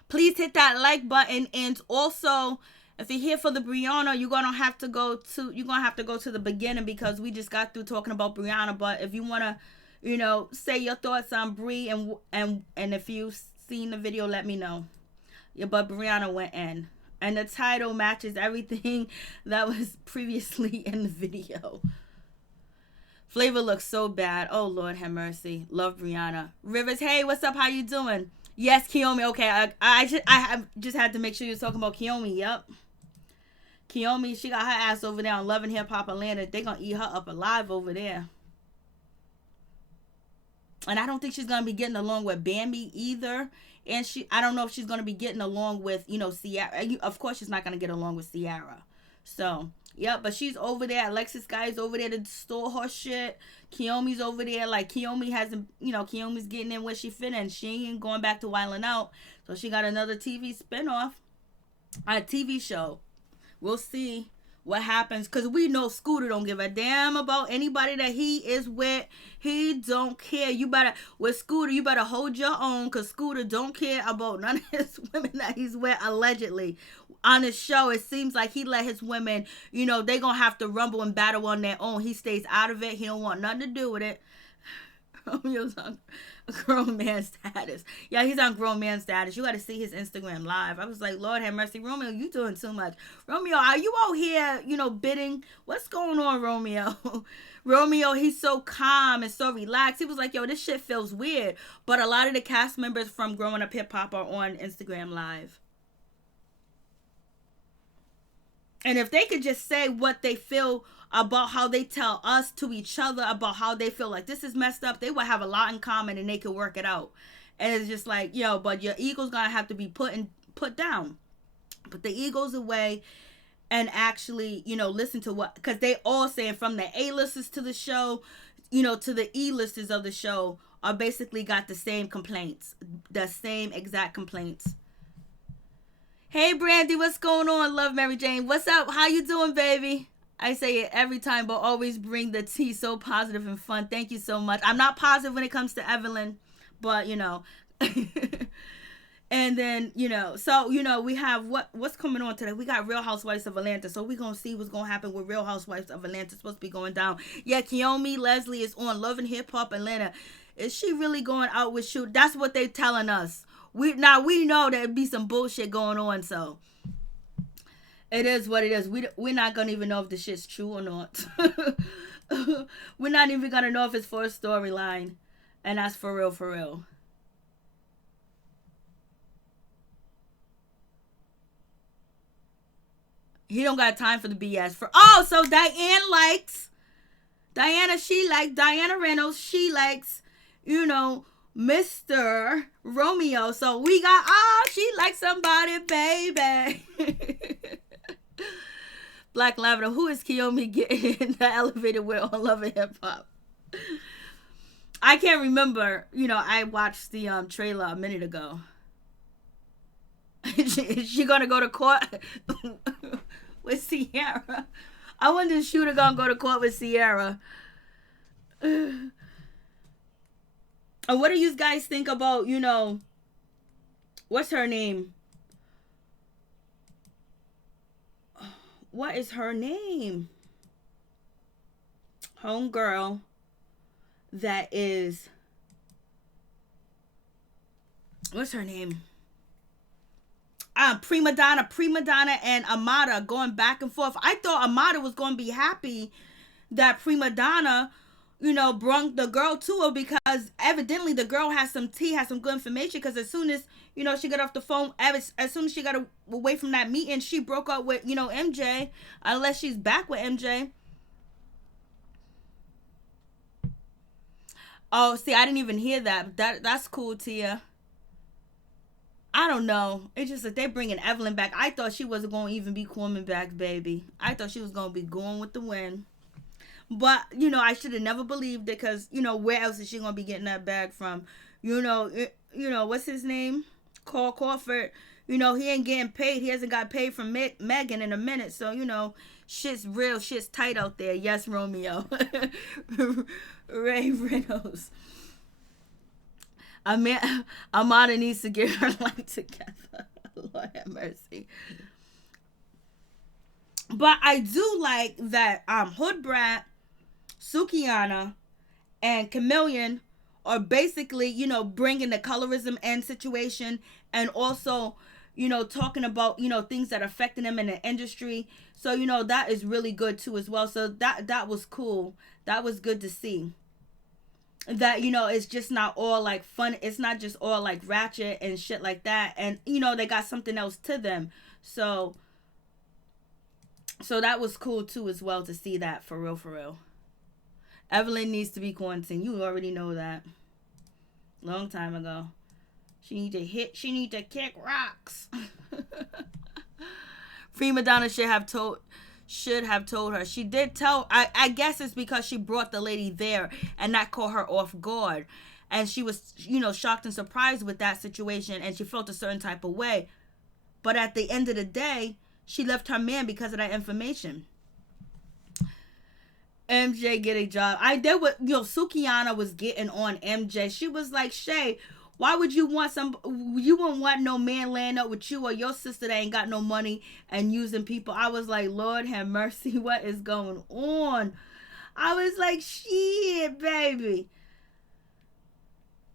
Please hit that like button, and also if you're here for the Briana, you're gonna have to go to the beginning because we just got through talking about Briana. But if you wanna, say your thoughts on Bri and if you've seen the video, let me know. Yeah, but Briana went in, and the title matches everything that was previously in the video. Flavor looks so bad. Oh Lord have mercy. Love Briana. Rivers, hey, what's up? How you doing? Yes, Kiyomi. Okay, I just had to make sure you're talking about Kiyomi. Yep. Kiyomi, she got her ass over there on Love and Hip Hop Atlanta. They gonna eat her up alive over there. And I don't think she's gonna be getting along with Bambi either. And I don't know if she's gonna be getting along with, Ciara. Of course, she's not gonna get along with Ciara. So, yep, but she's over there. Alexis Guy's over there to store her shit. Kiyomi's over there. Like, Kiyomi hasn't, Kiyomi's getting in where she fit in. She ain't going back to Wildin' Out. So she got another TV spinoff. A TV show. We'll see what happens. Because we know Scooter don't give a damn about anybody that he is with. He don't care. With Scooter, you better hold your own. Because Scooter don't care about none of his women that he's with, allegedly. On his show, it seems like he let his women, they gonna have to rumble and battle on their own. He stays out of it. He don't want nothing to do with it. Romeo's on grown man status. Yeah, he's on grown man status. You gotta see his Instagram live. I was like, Lord have mercy. Romeo, you doing too much. Romeo, are you out here, bidding? What's going on, Romeo? Romeo, he's so calm and so relaxed. He was like, yo, this shit feels weird. But a lot of the cast members from Growing Up Hip Hop are on Instagram live. And if they could just say what they feel about how they tell us to each other about how they feel like this is messed up, they would have a lot in common and they could work it out. And it's just like, but your ego's gonna have to be put down. Put the egos away and actually, listen to what, because they all saying, from the A-listers to the show, to the E-listers of the show, are basically got the same complaints, the same exact complaints. Hey, Brandy, what's going on? Love, Mary Jane. What's up? How you doing, baby? I say it every time, but always bring the tea. So positive and fun. Thank you so much. I'm not positive when it comes to Evelyn, but, and then, so, we have what's coming on today. We got Real Housewives of Atlanta, so we're going to see what's going to happen with Real Housewives of Atlanta. It's supposed to be going down. Yeah, Kiyomi Leslie is on Love and Hip Hop Atlanta. Is she really going out with Shoot? That's what they telling us. We know there'd be some bullshit going on, so it is what it is. We're not gonna even know if the shit's true or not. We're not even gonna know if it's for a storyline, and that's for real, for real. He don't got time for the BS. So Diana Reynolds, she likes, Mr. Romeo. So we got, she likes somebody, baby. Black Lavender, who is Kiyomi getting in the elevator with on Love and Hip Hop? I can't remember. I watched the trailer a minute ago. Is she gonna go to court with Ciara? I wonder if Shooter gonna go to court with Ciara. And what do you guys think about, what's her name? What is her name? Homegirl that is what's her name? Prima Donna and Amada going back and forth. I thought Amada was going to be happy that Prima Donna, brung the girl to her, because evidently the girl has some tea, has some good information, because as soon as, she got off the phone, as soon as she got away from that meeting, she broke up with, MJ, unless she's back with MJ. Oh, see, I didn't even hear that. That's cool, Tia. I don't know. It's just that they're bringing Evelyn back. I thought she wasn't going to even be coming back, baby. I thought she was going to be going with the wind. But, I should have never believed it, because, where else is she going to be getting that bag from? What's his name? Cole Crawford. He ain't getting paid. He hasn't got paid from Megan in a minute. So, shit's real. Shit's tight out there. Yes, Romeo. Ray Reynolds. Amada needs to get her life together. Lord have mercy. But I do like that Hood Brat, Sukihana, and Chameleon are basically, bringing the colorism end situation, and also, talking about, things that are affecting them in the industry. So, that is really good too as well. So that was cool. That was good to see. That, it's just not all like fun. It's not just all like ratchet and shit like that. And, they got something else to them. So that was cool too as well to see that, for real, for real. Evelyn needs to be quarantined. You already know that. Long time ago. She need to kick rocks. Prima Donna should have told her. She did tell. I guess it's because she brought the lady there and that caught her off guard. And she was, shocked and surprised with that situation, and she felt a certain type of way. But at the end of the day, she left her man because of that information. MJ get a job. Sukihana was getting on MJ. She was like, Shay, why would you want you wouldn't want no man laying up with you or your sister that ain't got no money and using people. I was like, Lord have mercy, what is going on? I was like, shit, baby.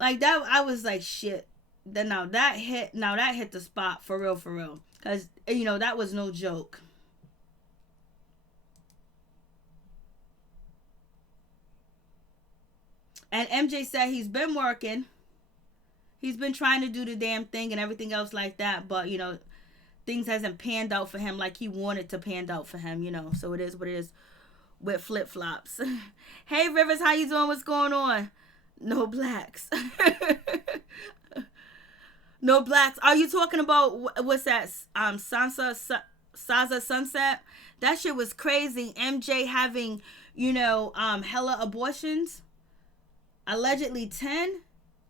Like that, I was like, shit. Now that hit the spot, for real, for real. Because, that was no joke. And MJ said he's been working. He's been trying to do the damn thing and everything else like that. But, things hasn't panned out for him like he wanted to pan out for him, So it is what it is with flip-flops. Hey, Rivers, how you doing? What's going on? No blacks. No blacks. Are you talking about, what's that? Saza Sunset? That shit was crazy. MJ having, hella abortions. Allegedly 10.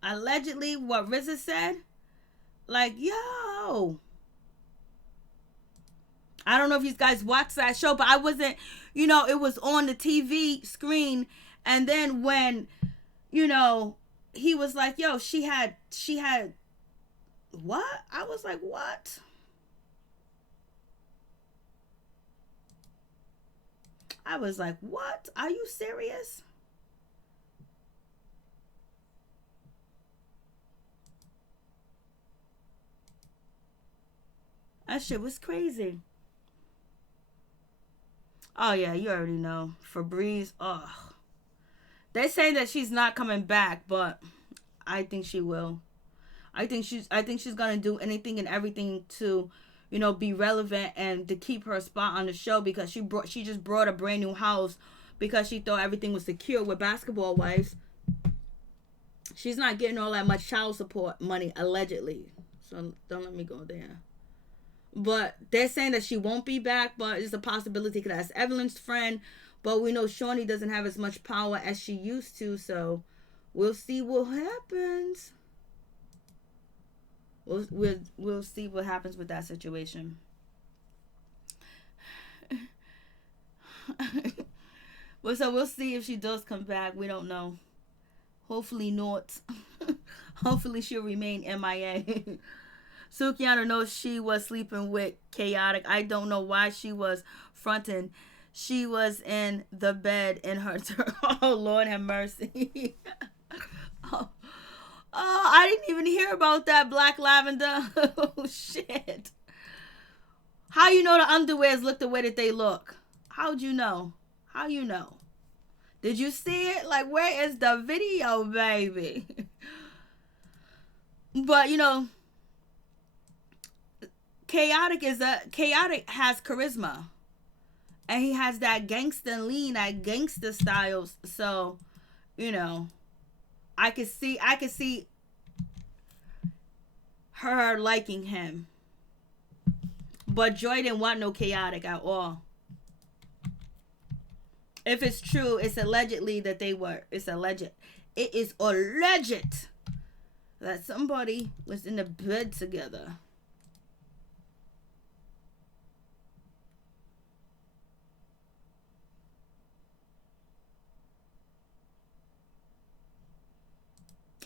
Allegedly, what RZA said. Like, yo. I don't know if you guys watched that show, but I wasn't, it was on the TV screen. And then when, he was like, yo, she had, what? I was like, what? I was like, what? Are you serious? That shit was crazy. Oh yeah, you already know. Febreze, ugh. They say that she's not coming back, but I think she will. I think she's gonna do anything and everything to, be relevant and to keep her spot on the show, because she just brought a brand new house because she thought everything was secure with Basketball Wives. She's not getting all that much child support money, allegedly. So don't let me go there. But they're saying that she won't be back, but it's a possibility because that's Evelyn's friend. But we know Shawnee doesn't have as much power as she used to, so we'll see what happens. We'll see what happens with that situation. Well, so we'll see if she does come back. We don't know. Hopefully not. Hopefully she'll remain MIA. Sukihana knows she was sleeping with Khaotic. I don't know why she was fronting. She was in the bed in her. Oh, Lord have mercy. Oh, I didn't even hear about that, Black Lavender. Oh, shit. How you know the underwears look the way that they look? How'd you know? How you know? Did you see it? Like, where is the video, baby? But, you know, Khaotic has charisma. And he has that gangster lean, that gangster styles. So, you know, I could see her liking him. But Joy didn't want no Khaotic at all. If it's true, it's allegedly that they were. It's alleged. It is alleged that somebody was in the bed together.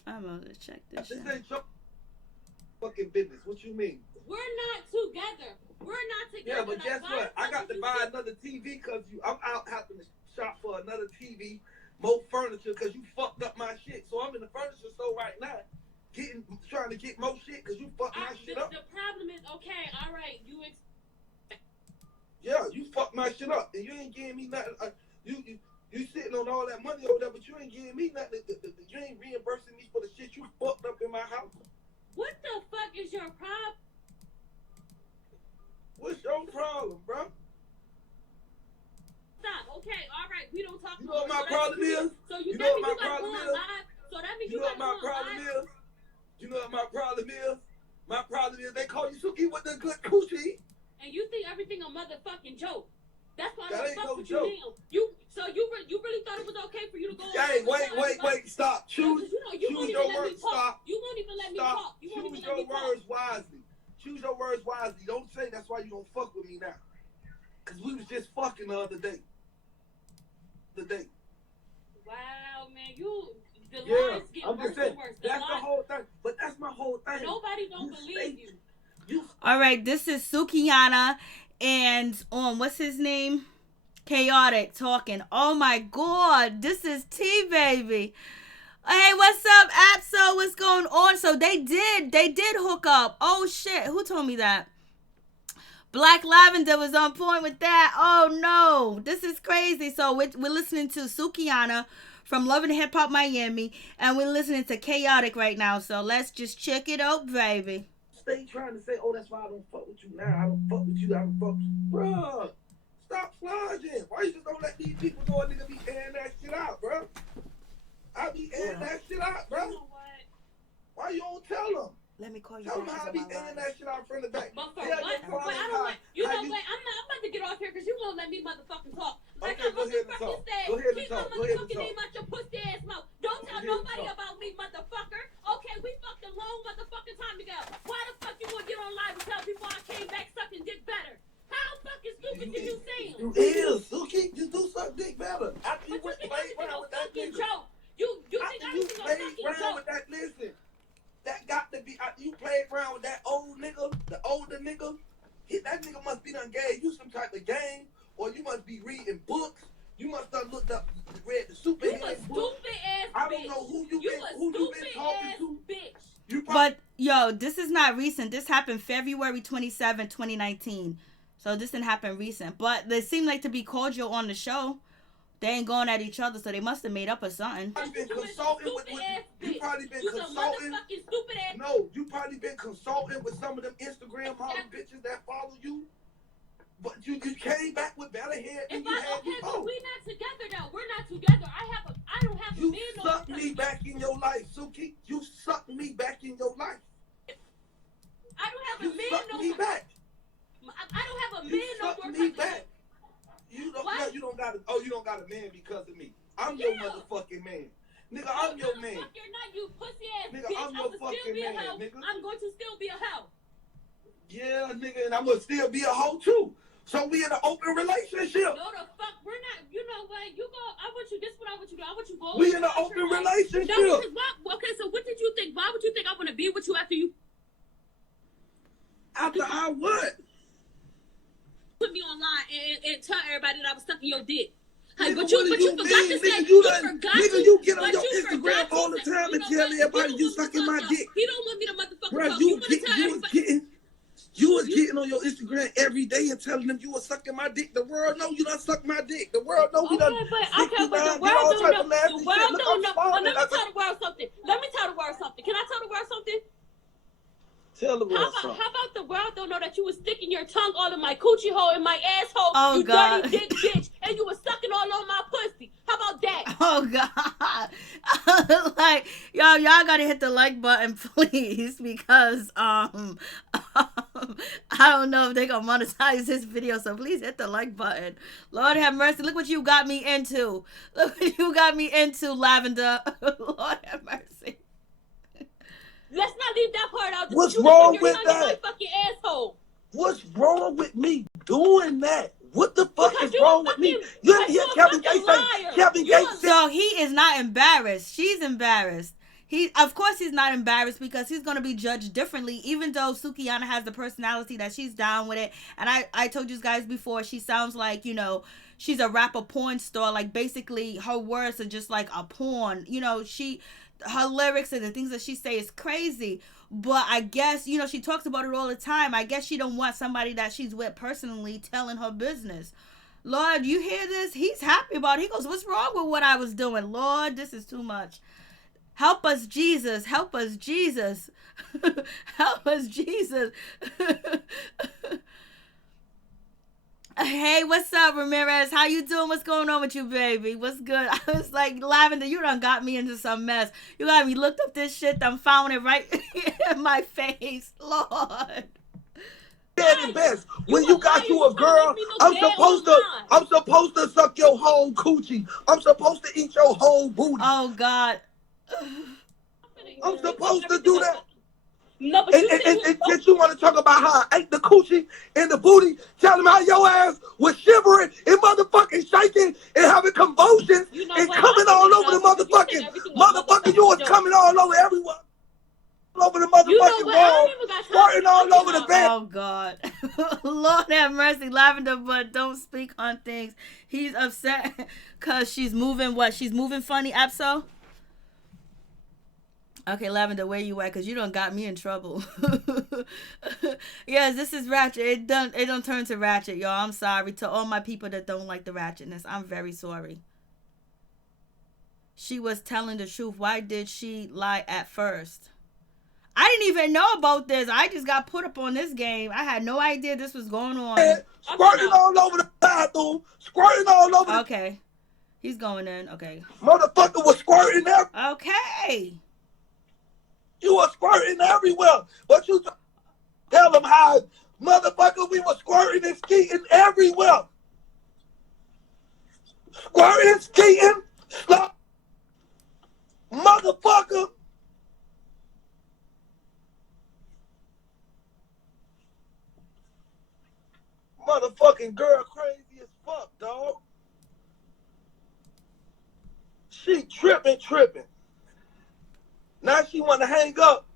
I'm gonna check this shit. This ain't your fucking business. What you mean? We're not together. We're not together. Yeah, but guess what? I got to buy another TV because I'm out having to shop for another TV, more furniture because you fucked up my shit. So I'm in the furniture store right now, trying to get more shit because you fucked my shit up. The problem is, okay, all right, yeah, you fucked my shit up and you ain't giving me nothing. You sitting on all that money over there, but you ain't giving me nothing. You ain't reimbursing me for the shit you fucked up in my house. What the fuck is your problem? What's your problem, bro? Stop. Okay, all right, we don't talk. You know what my problem is? So you know what my problem is? So that means you know what my problem is? You know what my problem is? My problem is they call you Suki with the good coochie. And you think everything a motherfucking joke. That's why that I ain't don't fuck no with joke. you now. You really thought it was okay for you to go? Hey, wait, stop. Choose your words. Stop. You won't even let me talk. You won't even let me talk. Choose your words wisely. Choose your words wisely. Don't say that's why you don't fuck with me now. Cause we was just fucking the other day. Wow, man, the lies get worse and worse. That's the whole thing. But that's my whole thing. Nobody don't believe you. All right, this is Sukihana and what's his name? Khaotic talking. Oh my god, this is T baby. Hey, what's up, Apso? What's going on? So they did hook up. Oh shit, who told me that? Black Lavender was on point with that. Oh no, this is crazy. So we're listening to Sukihana from Love and Hip Hop Miami, and we're listening to Khaotic right now. So let's just check it out, baby. Stay trying to say, oh, that's why I don't fuck with you now. I don't fuck with you. I don't fuck with you. Bruh, stop sludging. Why you just don't let these people know a nigga be airing that shit out, bro? I be airing that shit out, bro. You know what? Why you don't tell them? Let me call you. Tell them how I be airing that shit out from the back. But for what? Wait, I don't want. You know what? I'm about to get off here because you won't let me motherfucking talk. Like okay, go ahead and talk. Go ahead and talk. Go ahead and talk. Name out your pussy ass mouth. Don't tell nobody about me, motherfucker. Okay, we fucked a long motherfucking time together. Why the fuck you gonna get on live and tell people I came back sucking dick better? How fucking stupid did you seem? You is, Suki. You do suck dick better. After you went played around with that nigga. You think after you played around with that, listen. That got to be after you played around with that old nigga, the older nigga. That nigga must be done gave you some type of game, or you must be reading books. You must have looked up, read the superhead book. I don't know who you been talking to. Bitch. But yo, this is not recent. This happened February 27, 2019. So this didn't happen recent. But they seem like to be cordial on the show. They ain't going at each other, so they must have made up or something. You probably been consulting with you probably been consulting. No, you probably been consulting with some of them Instagram model bitches that follow you. But you came back with better hair than you had before. But we not together though. We're not together. I don't have a man. You sucked me back in your life, Suki. You sucked me back in your life. I don't have a man. You sucked me back. I don't have a man no more. You sucked me back. You don't got a man because of me. I'm your motherfucking man. Nigga, I'm your man. Fuck, you're not, you pussy ass nigga, bitch. I'm your fucking man, nigga. I'm going to still be a hoe. Yeah, nigga, and I'm gonna still be a hoe too. So we in an open relationship. No, the fuck, we're not. You know what? You go. I want you. This is what I want you to do. I want you to go. We in an open relationship. No, okay, so what did you think? Why would you think I want to be with you after you? After I what? Put me online and tell everybody that I was sucking your dick. Hey, Nigga, but what you do forgot mean? to say, Nigga, you done, forgot nigga, to, you get on but your you Instagram forgot to all the say, time you and know tell what? He everybody don't you want me to sucking talk, my y'all. dick. He don't want me to motherfucking Bro, talk. You want to tell you everybody. was getting on your Instagram every day and telling them you was sucking my dick. The world know you done sucked my dick. The world know we done Okay, but 69, the did world all don't type know. of The nasty world shit. Look, don't I'm know. Well, smiling. let me tell the world something. Let me tell the world something. Can I tell the world something? Tell the world How something. about the world don't know that you was sticking your tongue all in my coochie hole and my asshole, Oh, you God. dirty dick bitch, and you was sucking all on my pussy. How about that? Oh God. Like, y'all gotta hit the like button, please, because I don't know if they gonna monetize this video, so please hit the like button. Lord have mercy. Look what you got me into. Look what you got me into, Lavender. Lord have mercy. Let's not leave that part out. What's You wrong stick your with tongue in my that? fucking asshole. What's wrong with me doing that? What the fuck Because is you wrong a with me? fucking, You didn't because hear you a Kevin fucking Gates say, liar. Kevin You Gates a- said, So he is not embarrassed. She's embarrassed. Of course he's not embarrassed because he's going to be judged differently, even though Sukihana has the personality that she's down with it. And I told you guys before, she sounds like, she's a rapper porn star. Like, basically her words are just like a porn. Her lyrics and the things that she say is crazy. But I guess, she talks about it all the time. I guess she don't want somebody that she's with personally telling her business. Lord, you hear this? He's happy about it. He goes, what's wrong with what I was doing? Lord, this is too much. Help us, Jesus. Help us, Jesus. Help us, Jesus. Hey, what's up, Ramirez? How you doing? What's going on with you, baby? What's good? I was like, Lavender, you done got me into some mess. You got me looked up this shit, done found it right in my face. Lord. the best. When you got lying. you a girl, You I'm trying to make me look bad I'm supposed to suck your whole coochie. I'm supposed to eat your whole booty. Oh, God. I'm supposed to do that. No, but And, you and, said and, and you want to talk about how I ate the coochie and the booty, tell them how your ass was shivering and motherfucking shaking and having convulsions and coming all over the motherfucking, you was coming all over everyone. All over the motherfucking wall, squirting all over the bed. Oh, God. Lord have mercy, Lavender, but don't speak on things. He's upset because she's moving what? She's moving funny, Absol? Okay, Lavender, where you at? Because you done got me in trouble. Yes, this is ratchet. It don't turn to ratchet, y'all. I'm sorry to all my people that don't like the ratchetness. I'm very sorry. She was telling the truth. Why did she lie at first? I didn't even know about this. I just got put up on this game. I had no idea this was going on. Squirting all over the bathroom. Squirting all over the... Okay. He's going in. Okay. Motherfucker was squirting there. Okay. You were squirting everywhere. But you tell them how, motherfucker, we were squirting and skeeting everywhere. Squirting, skeeting, motherfucker. Motherfucking girl crazy as fuck, dog. She tripping. Now she want to hang up.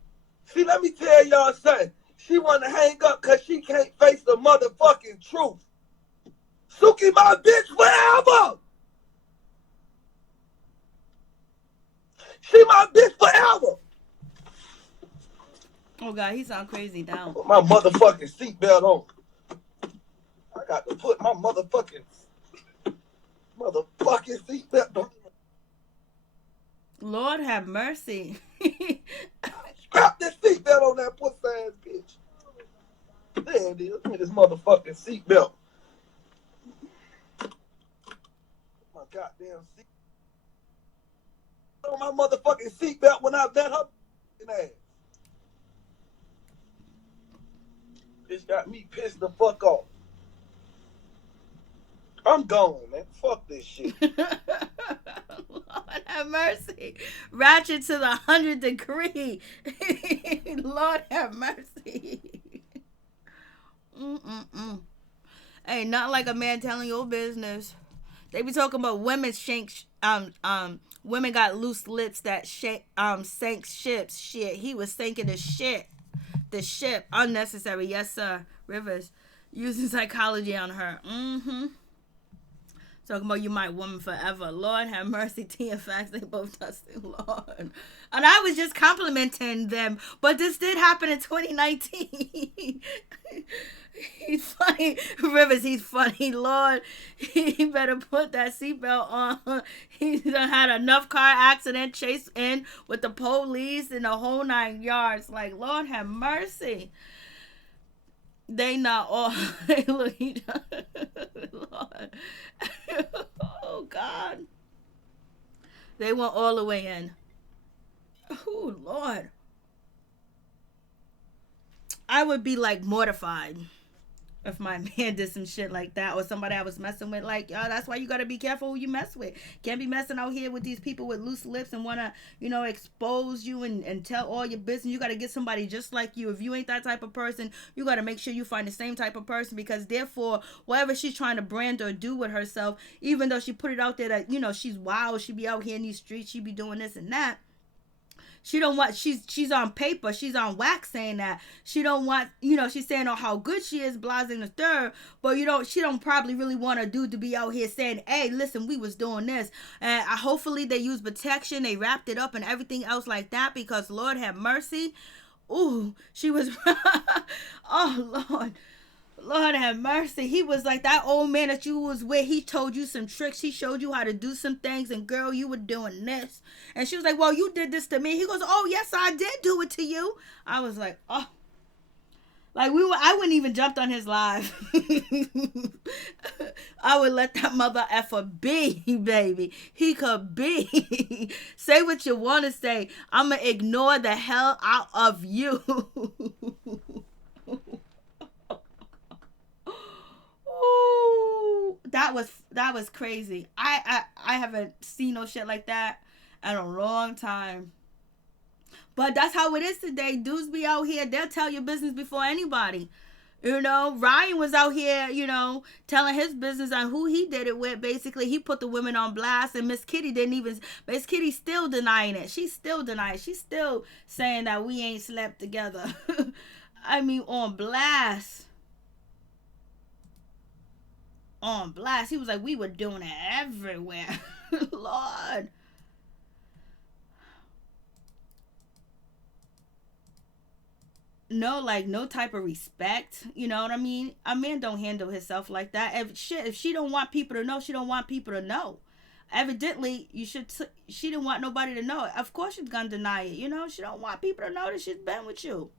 See, let me tell y'all something. She want to hang up because she can't face the motherfucking truth. Suki, my bitch, forever. She my bitch forever. Oh, God, he sound crazy now. Put my motherfucking seatbelt on. I got to put my motherfucking seatbelt on. Lord have mercy. Strap this seatbelt on that pussy ass bitch. There it is. Look at this motherfucking seatbelt. My goddamn seat. On my motherfucking seatbelt when I met her ass. Bitch got me pissed the fuck off. I'm gone, man. Fuck this shit. Lord have mercy. Ratchet to the 100th degree. Lord have mercy. Ain't nothing like a man telling your business. They be talking about women women got loose lips that sank ships. Shit, he was sinking the ship. Unnecessary. Yes, sir. Rivers using psychology on her. Talking about you my woman forever. Lord have mercy, Tia Facts. They both dusted, Lord. And I was just complimenting them. But this did happen in 2019. He's funny. Rivers, he's funny. Lord, he better put that seatbelt on. He done had enough car accident chased in with the police and the whole 9 yards. Like, Lord have mercy. They not all. They look each other. Lord. Oh, God. They went all the way in. Oh, Lord. I would be like mortified if my man did some shit like that, or somebody I was messing with. Like, yo, that's why you gotta be careful who you mess with. Can't be messing out here with these people with loose lips and wanna, expose you and tell all your business. You gotta get somebody just like you. If you ain't that type of person, you gotta make sure you find the same type of person, because therefore, whatever she's trying to brand or do with herself, even though she put it out there that, she's wild, she be out here in these streets, she be doing this and that. She don't want, she's on paper, she's on wax saying that. She don't want, she's saying how good she is, blasting the third, but she don't probably really want a dude to be out here saying, hey, listen, we was doing this. And hopefully they use protection, they wrapped it up and everything else like that, because Lord have mercy. Ooh, she was, oh Lord. Lord have mercy. He was like that old man that you was with. He told you some tricks. He showed you how to do some things. And girl, you were doing this. And she was like, well, you did this to me. He goes, oh, yes, I did do it to you. I was like, oh. Like I wouldn't even jumped on his live. I would let that mother effer be, baby. He could be. Say what you want to say. I'm going to ignore the hell out of you. Ooh, that was crazy. I haven't seen no shit like that in a long time. But that's how it is today. Dudes be out here, they'll tell your business before anybody. Ryan was out here, telling his business on who he did it with. Basically, he put the women on blast, and Miss Kitty's still denying it. She's still denying it. She's still saying that we ain't slept together. I mean, on blast. On blast. He was like, we were doing it everywhere. Lord. No type of respect. You know what I mean? A man don't handle himself like that. If she don't want people to know, she don't want people to know. Evidently, she didn't want nobody to know. Of course she's gonna deny it. She don't want people to know that she's been with you.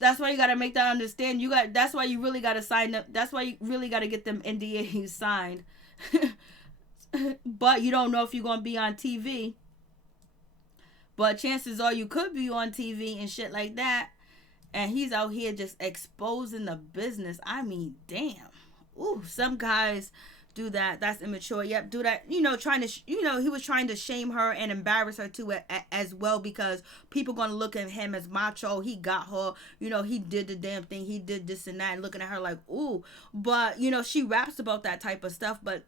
That's why you got to make that understand. That's why you really got to sign up. That's why you really got to get them NDAs signed. But you don't know if you're going to be on TV. But chances are you could be on TV and shit like that. And he's out here just exposing the business. I mean, damn. Ooh, some guys do that. That's immature. Yep, do that. He was trying to shame her and embarrass her too as well, because people gonna look at him as macho. He got her. He did the damn thing. He did this and that, and looking at her like, ooh. But she raps about that type of stuff. But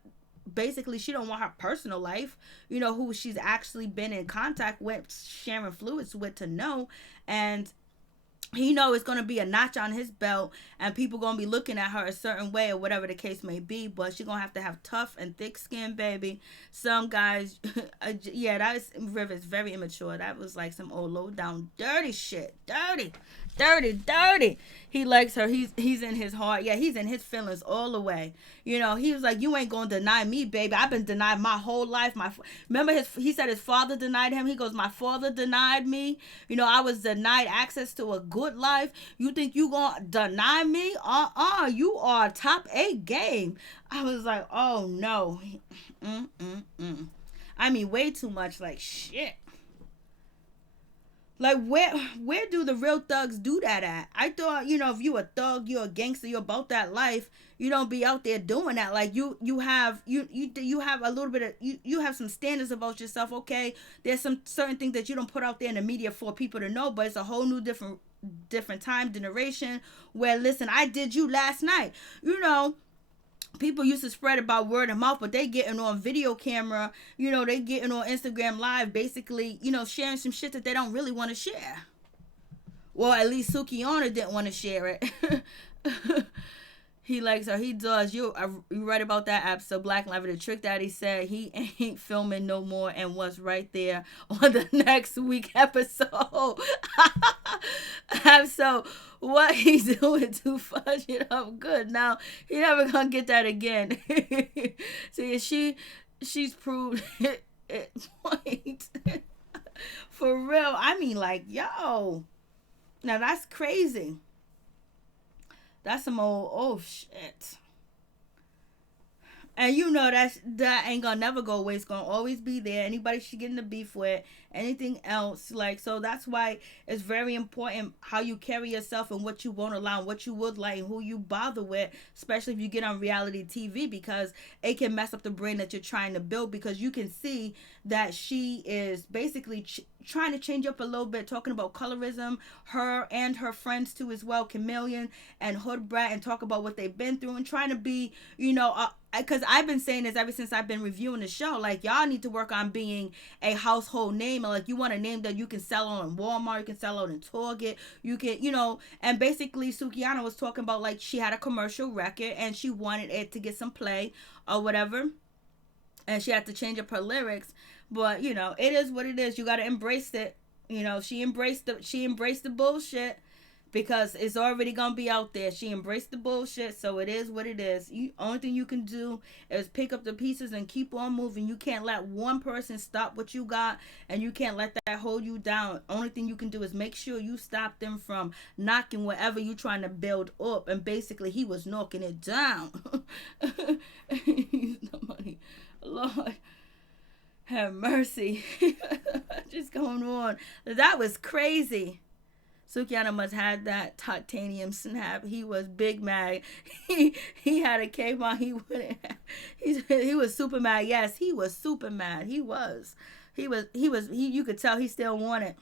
basically, she don't want her personal life. Who she's actually been in contact with, sharing fluids with, to know. And he know it's going to be a notch on his belt, and people going to be looking at her a certain way, or whatever the case may be. But she going to have tough and thick skin, baby. Some guys, yeah, that is Rivers, very immature. That was like some old low down dirty shit. Dirty. He likes her. He's in his heart. Yeah, he's in his feelings all the way. He was like, you ain't gonna deny me, baby. I've been denied my whole life. Remember he said his father denied him. He goes, my father denied me. I was denied access to a good life. You think you gonna deny me? You are top 8 game. I was like, oh no. I mean, way too much. Like, shit. Like, where do the real thugs do that at? I thought, if you a thug, you're a gangster, you're about that life, you don't be out there doing that. Like, you have a little bit of, you have some standards about yourself, okay? There's some certain things that you don't put out there in the media for people to know, but it's a whole new different time, generation, where, listen, I did you last night. People used to spread about word of mouth, but they getting on video camera, they getting on Instagram Live, basically, sharing some shit that they don't really want to share. Well, at least Sukihana didn't want to share it. He likes her. He does. You read about that app. So Black Lavender Trick Daddy said he ain't filming no more and was right there on the next week episode. So what he's doing to fudge it up good. Now he never gonna get that again. See, she's proved it point. For real. I mean, like, yo. Now that's crazy. That's some old shit. And you know that ain't gonna never go away. It's gonna always be there. Anybody she get in the beef with, anything else, like, so that's why it's very important how you carry yourself and what you won't allow, and what you would like, and who you bother with, especially if you get on reality TV, because it can mess up the brain that you're trying to build. Because you can see that she is basically trying to change up a little bit, talking about colorism, her and her friends too as well, Chameleon and Hood Brat, and talk about what they've been through and trying to be, you know, because I've been saying this ever since I've been reviewing the show, like, y'all need to work on being a household name. And like, you want a name that you can sell on Walmart, you can sell on Target, you can, you know. And basically Sukihana was talking about, like, she had a commercial record and she wanted it to get some play or whatever, and she had to change up her lyrics. But you know, it is what it is. You got to embrace it. You know, she embraced the bullshit, because it's already gonna be out there. She embraced the bullshit, so it is what it is. Only thing you can do is pick up the pieces and keep on moving. You can't let one person stop what you got, and you can't let that hold you down. Only thing you can do is make sure you stop them from knocking whatever you trying to build up. And basically, he was knocking it down. Money, Lord have mercy. Just going on. That was crazy. Sukihana must have that titanium snap. He was big mad. He had a cape on. He wouldn't. He was super mad. Yes, he was super mad. He was. You could tell he still wanted.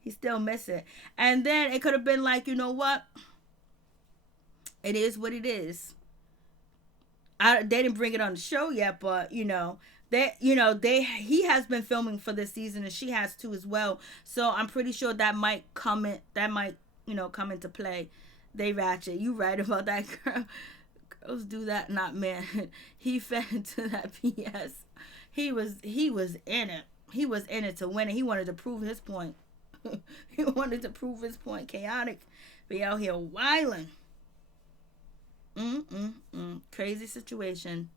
He still miss it. And then it could have been like, you know what? It is what it is. They didn't bring it on the show yet, but you know. He has been filming for this season, and she has too as well. So I'm pretty sure that might come into play. They ratchet. You right about that, girl. Girls do that, not men. He fed into that BS. He was in it. He was in it to win it. He wanted to prove his point. He wanted to prove his point. Chaotic. Be out here wilding. Crazy situation.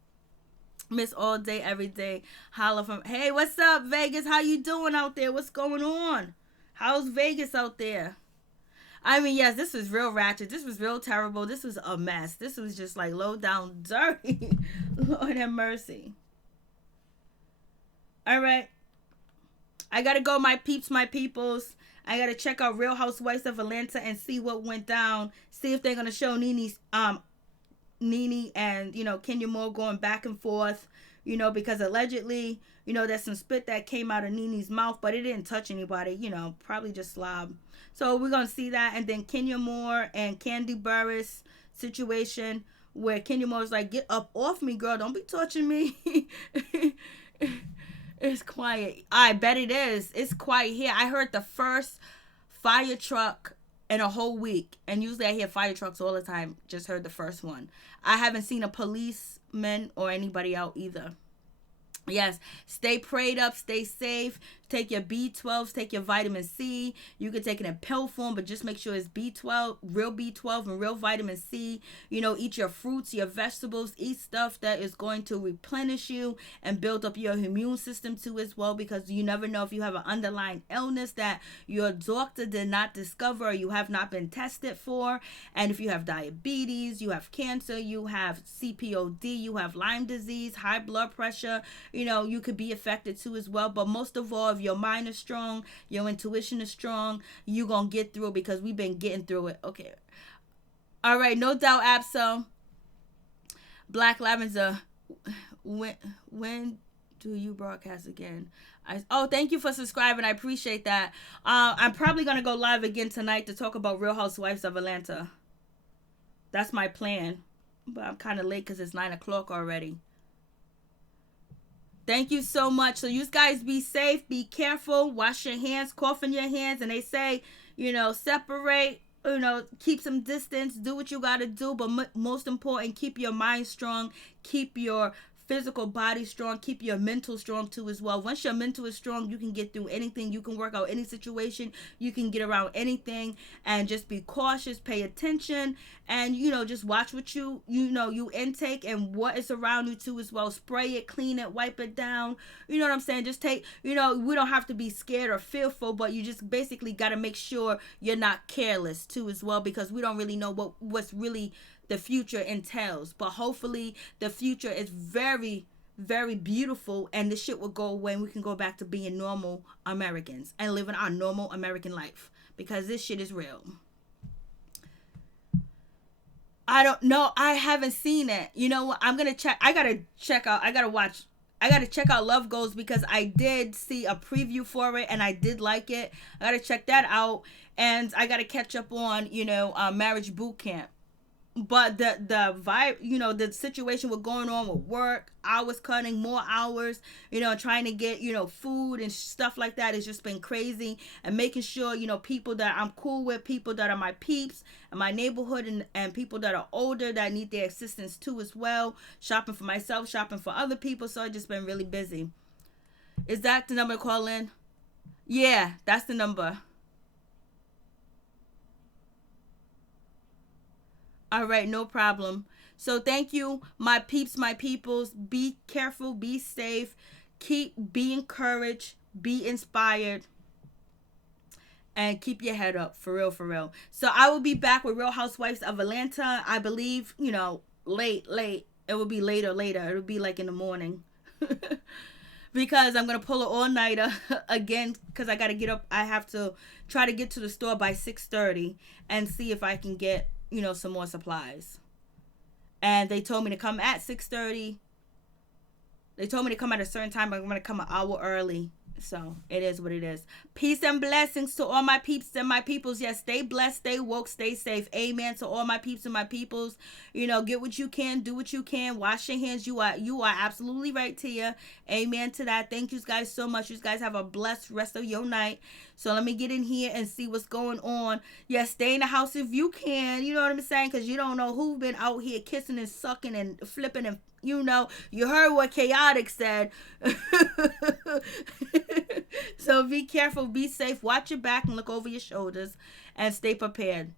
Miss all day, every day. Holla from, hey, what's up, Vegas? How you doing out there? What's going on? How's Vegas out there? I mean, yes, this was real ratchet. This was real terrible. This was a mess. This was just like low down dirty. Lord have mercy. All right. I got to go, my peeps, my peoples. I got to check out Real Housewives of Atlanta and see what went down. See if they're going to show Nene and, you know, Kenya Moore going back and forth, you know, because allegedly, you know, there's some spit that came out of Nene's mouth, but it didn't touch anybody, you know, probably just slob. So we're going to see that. And then Kenya Moore and Candy Burris situation where Kenya Moore's like, get up off me, girl. Don't be touching me. It's quiet. I bet it is. It's quiet here. I heard the first fire truck in a whole week. And usually I hear fire trucks all the time. Just heard the first one. I haven't seen a policeman or anybody out either. Yes, stay prayed up, stay safe. Take your B12s, take your vitamin C. You can take it in pill form, but just make sure it's B12, real B12 and real vitamin C. You know, eat your fruits, your vegetables, eat stuff that is going to replenish you and build up your immune system too as well, because you never know if you have an underlying illness that your doctor did not discover or you have not been tested for. And if you have diabetes, you have cancer, you have CPOD, you have Lyme disease, high blood pressure, you know, you could be affected too as well. But most of all, if your mind is strong, your intuition is strong, you're going to get through it, because we've been getting through it. Okay. All right. No doubt, Absol. Black Lavender. When do you broadcast again? Thank you for subscribing. I appreciate that. I'm probably going to go live again tonight to talk about Real Housewives of Atlanta. That's my plan. But I'm kind of late because it's 9 o'clock already. Thank you so much. So you guys be safe, be careful, wash your hands, cough in your hands. And they say, you know, separate keep some distance, do what you got to do, but most important, keep your mind strong, keep your physical body strong, keep your mental strong too as well. Once your mental is strong, you can get through anything, you can work out any situation, you can get around anything, and just be cautious, pay attention, and just watch what you intake and what is around you too as well. Spray it, clean it, wipe it down. You know what I'm saying? Just take, we don't have to be scared or fearful, but you just basically got to make sure you're not careless too as well, because we don't really know what's really the future entails. But hopefully the future is very, very beautiful, and this shit will go away and we can go back to being normal Americans and living our normal American life, because this shit is real. I don't know. I haven't seen it. You know what? I'm going to check. I got to check out Love Goals, because I did see a preview for it and I did like it. I got to check that out, and I got to catch up on, Marriage Boot Camp. But the vibe, the situation with going on with work, hours cutting, more hours, trying to get, food and stuff like that has just been crazy. And making sure, people that I'm cool with, people that are my peeps in my neighborhood, and people that are older that need their assistance too as well. Shopping for myself, shopping for other people. So I've just been really busy. Is that the number to call in? Yeah, that's the number. All right, no problem. So thank you, my peeps, my peoples. Be careful, be safe, be encouraged, be inspired, and keep your head up, for real, for real. So I will be back with Real Housewives of Atlanta, I believe, late. It will be later. It'll be like in the morning. Because I'm going to pull an all-nighter again, because I got to get up. I have to try to get to the store by 6:30 and see if I can get some more supplies. And they told me to come at 6:30. They told me to come at a certain time, but I'm going to come an hour early. So it is what it is. Peace and blessings to all my peeps and my peoples. Yes, stay blessed, stay woke, stay safe. Amen to all my peeps and my peoples. Get what you can, do what you can. Wash your hands. You are absolutely right, Tia. Amen to that. Thank you guys so much. You guys have a blessed rest of your night. So let me get in here and see what's going on. Yes, stay in the house if you can. You know what I'm saying? Because you don't know who's been out here kissing and sucking and flipping and you heard what Khaotic said. So be careful, be safe, watch your back and look over your shoulders and stay prepared.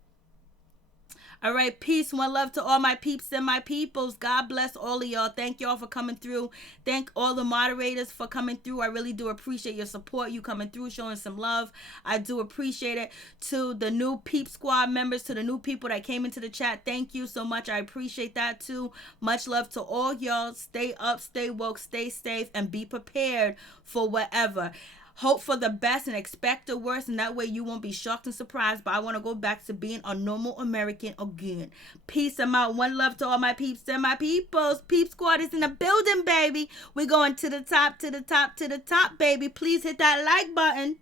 All right, peace, one love to all my peeps and my peoples. God bless all of y'all. Thank y'all for coming through. Thank all the moderators for coming through. I really do appreciate your support, you coming through, showing some love. I do appreciate it. To the new Peep Squad members, to the new people that came into the chat, thank you so much. I appreciate that too. Much love to all y'all. Stay up, stay woke, stay safe, and be prepared for whatever. Hope for the best and expect the worst, and that way you won't be shocked and surprised. But I want to go back to being a normal American again. Peace. I'm out. One love to all my peeps and my peoples. Peep Squad is in the building, baby. We're going to the top, to the top, to the top, baby. Please hit that like button.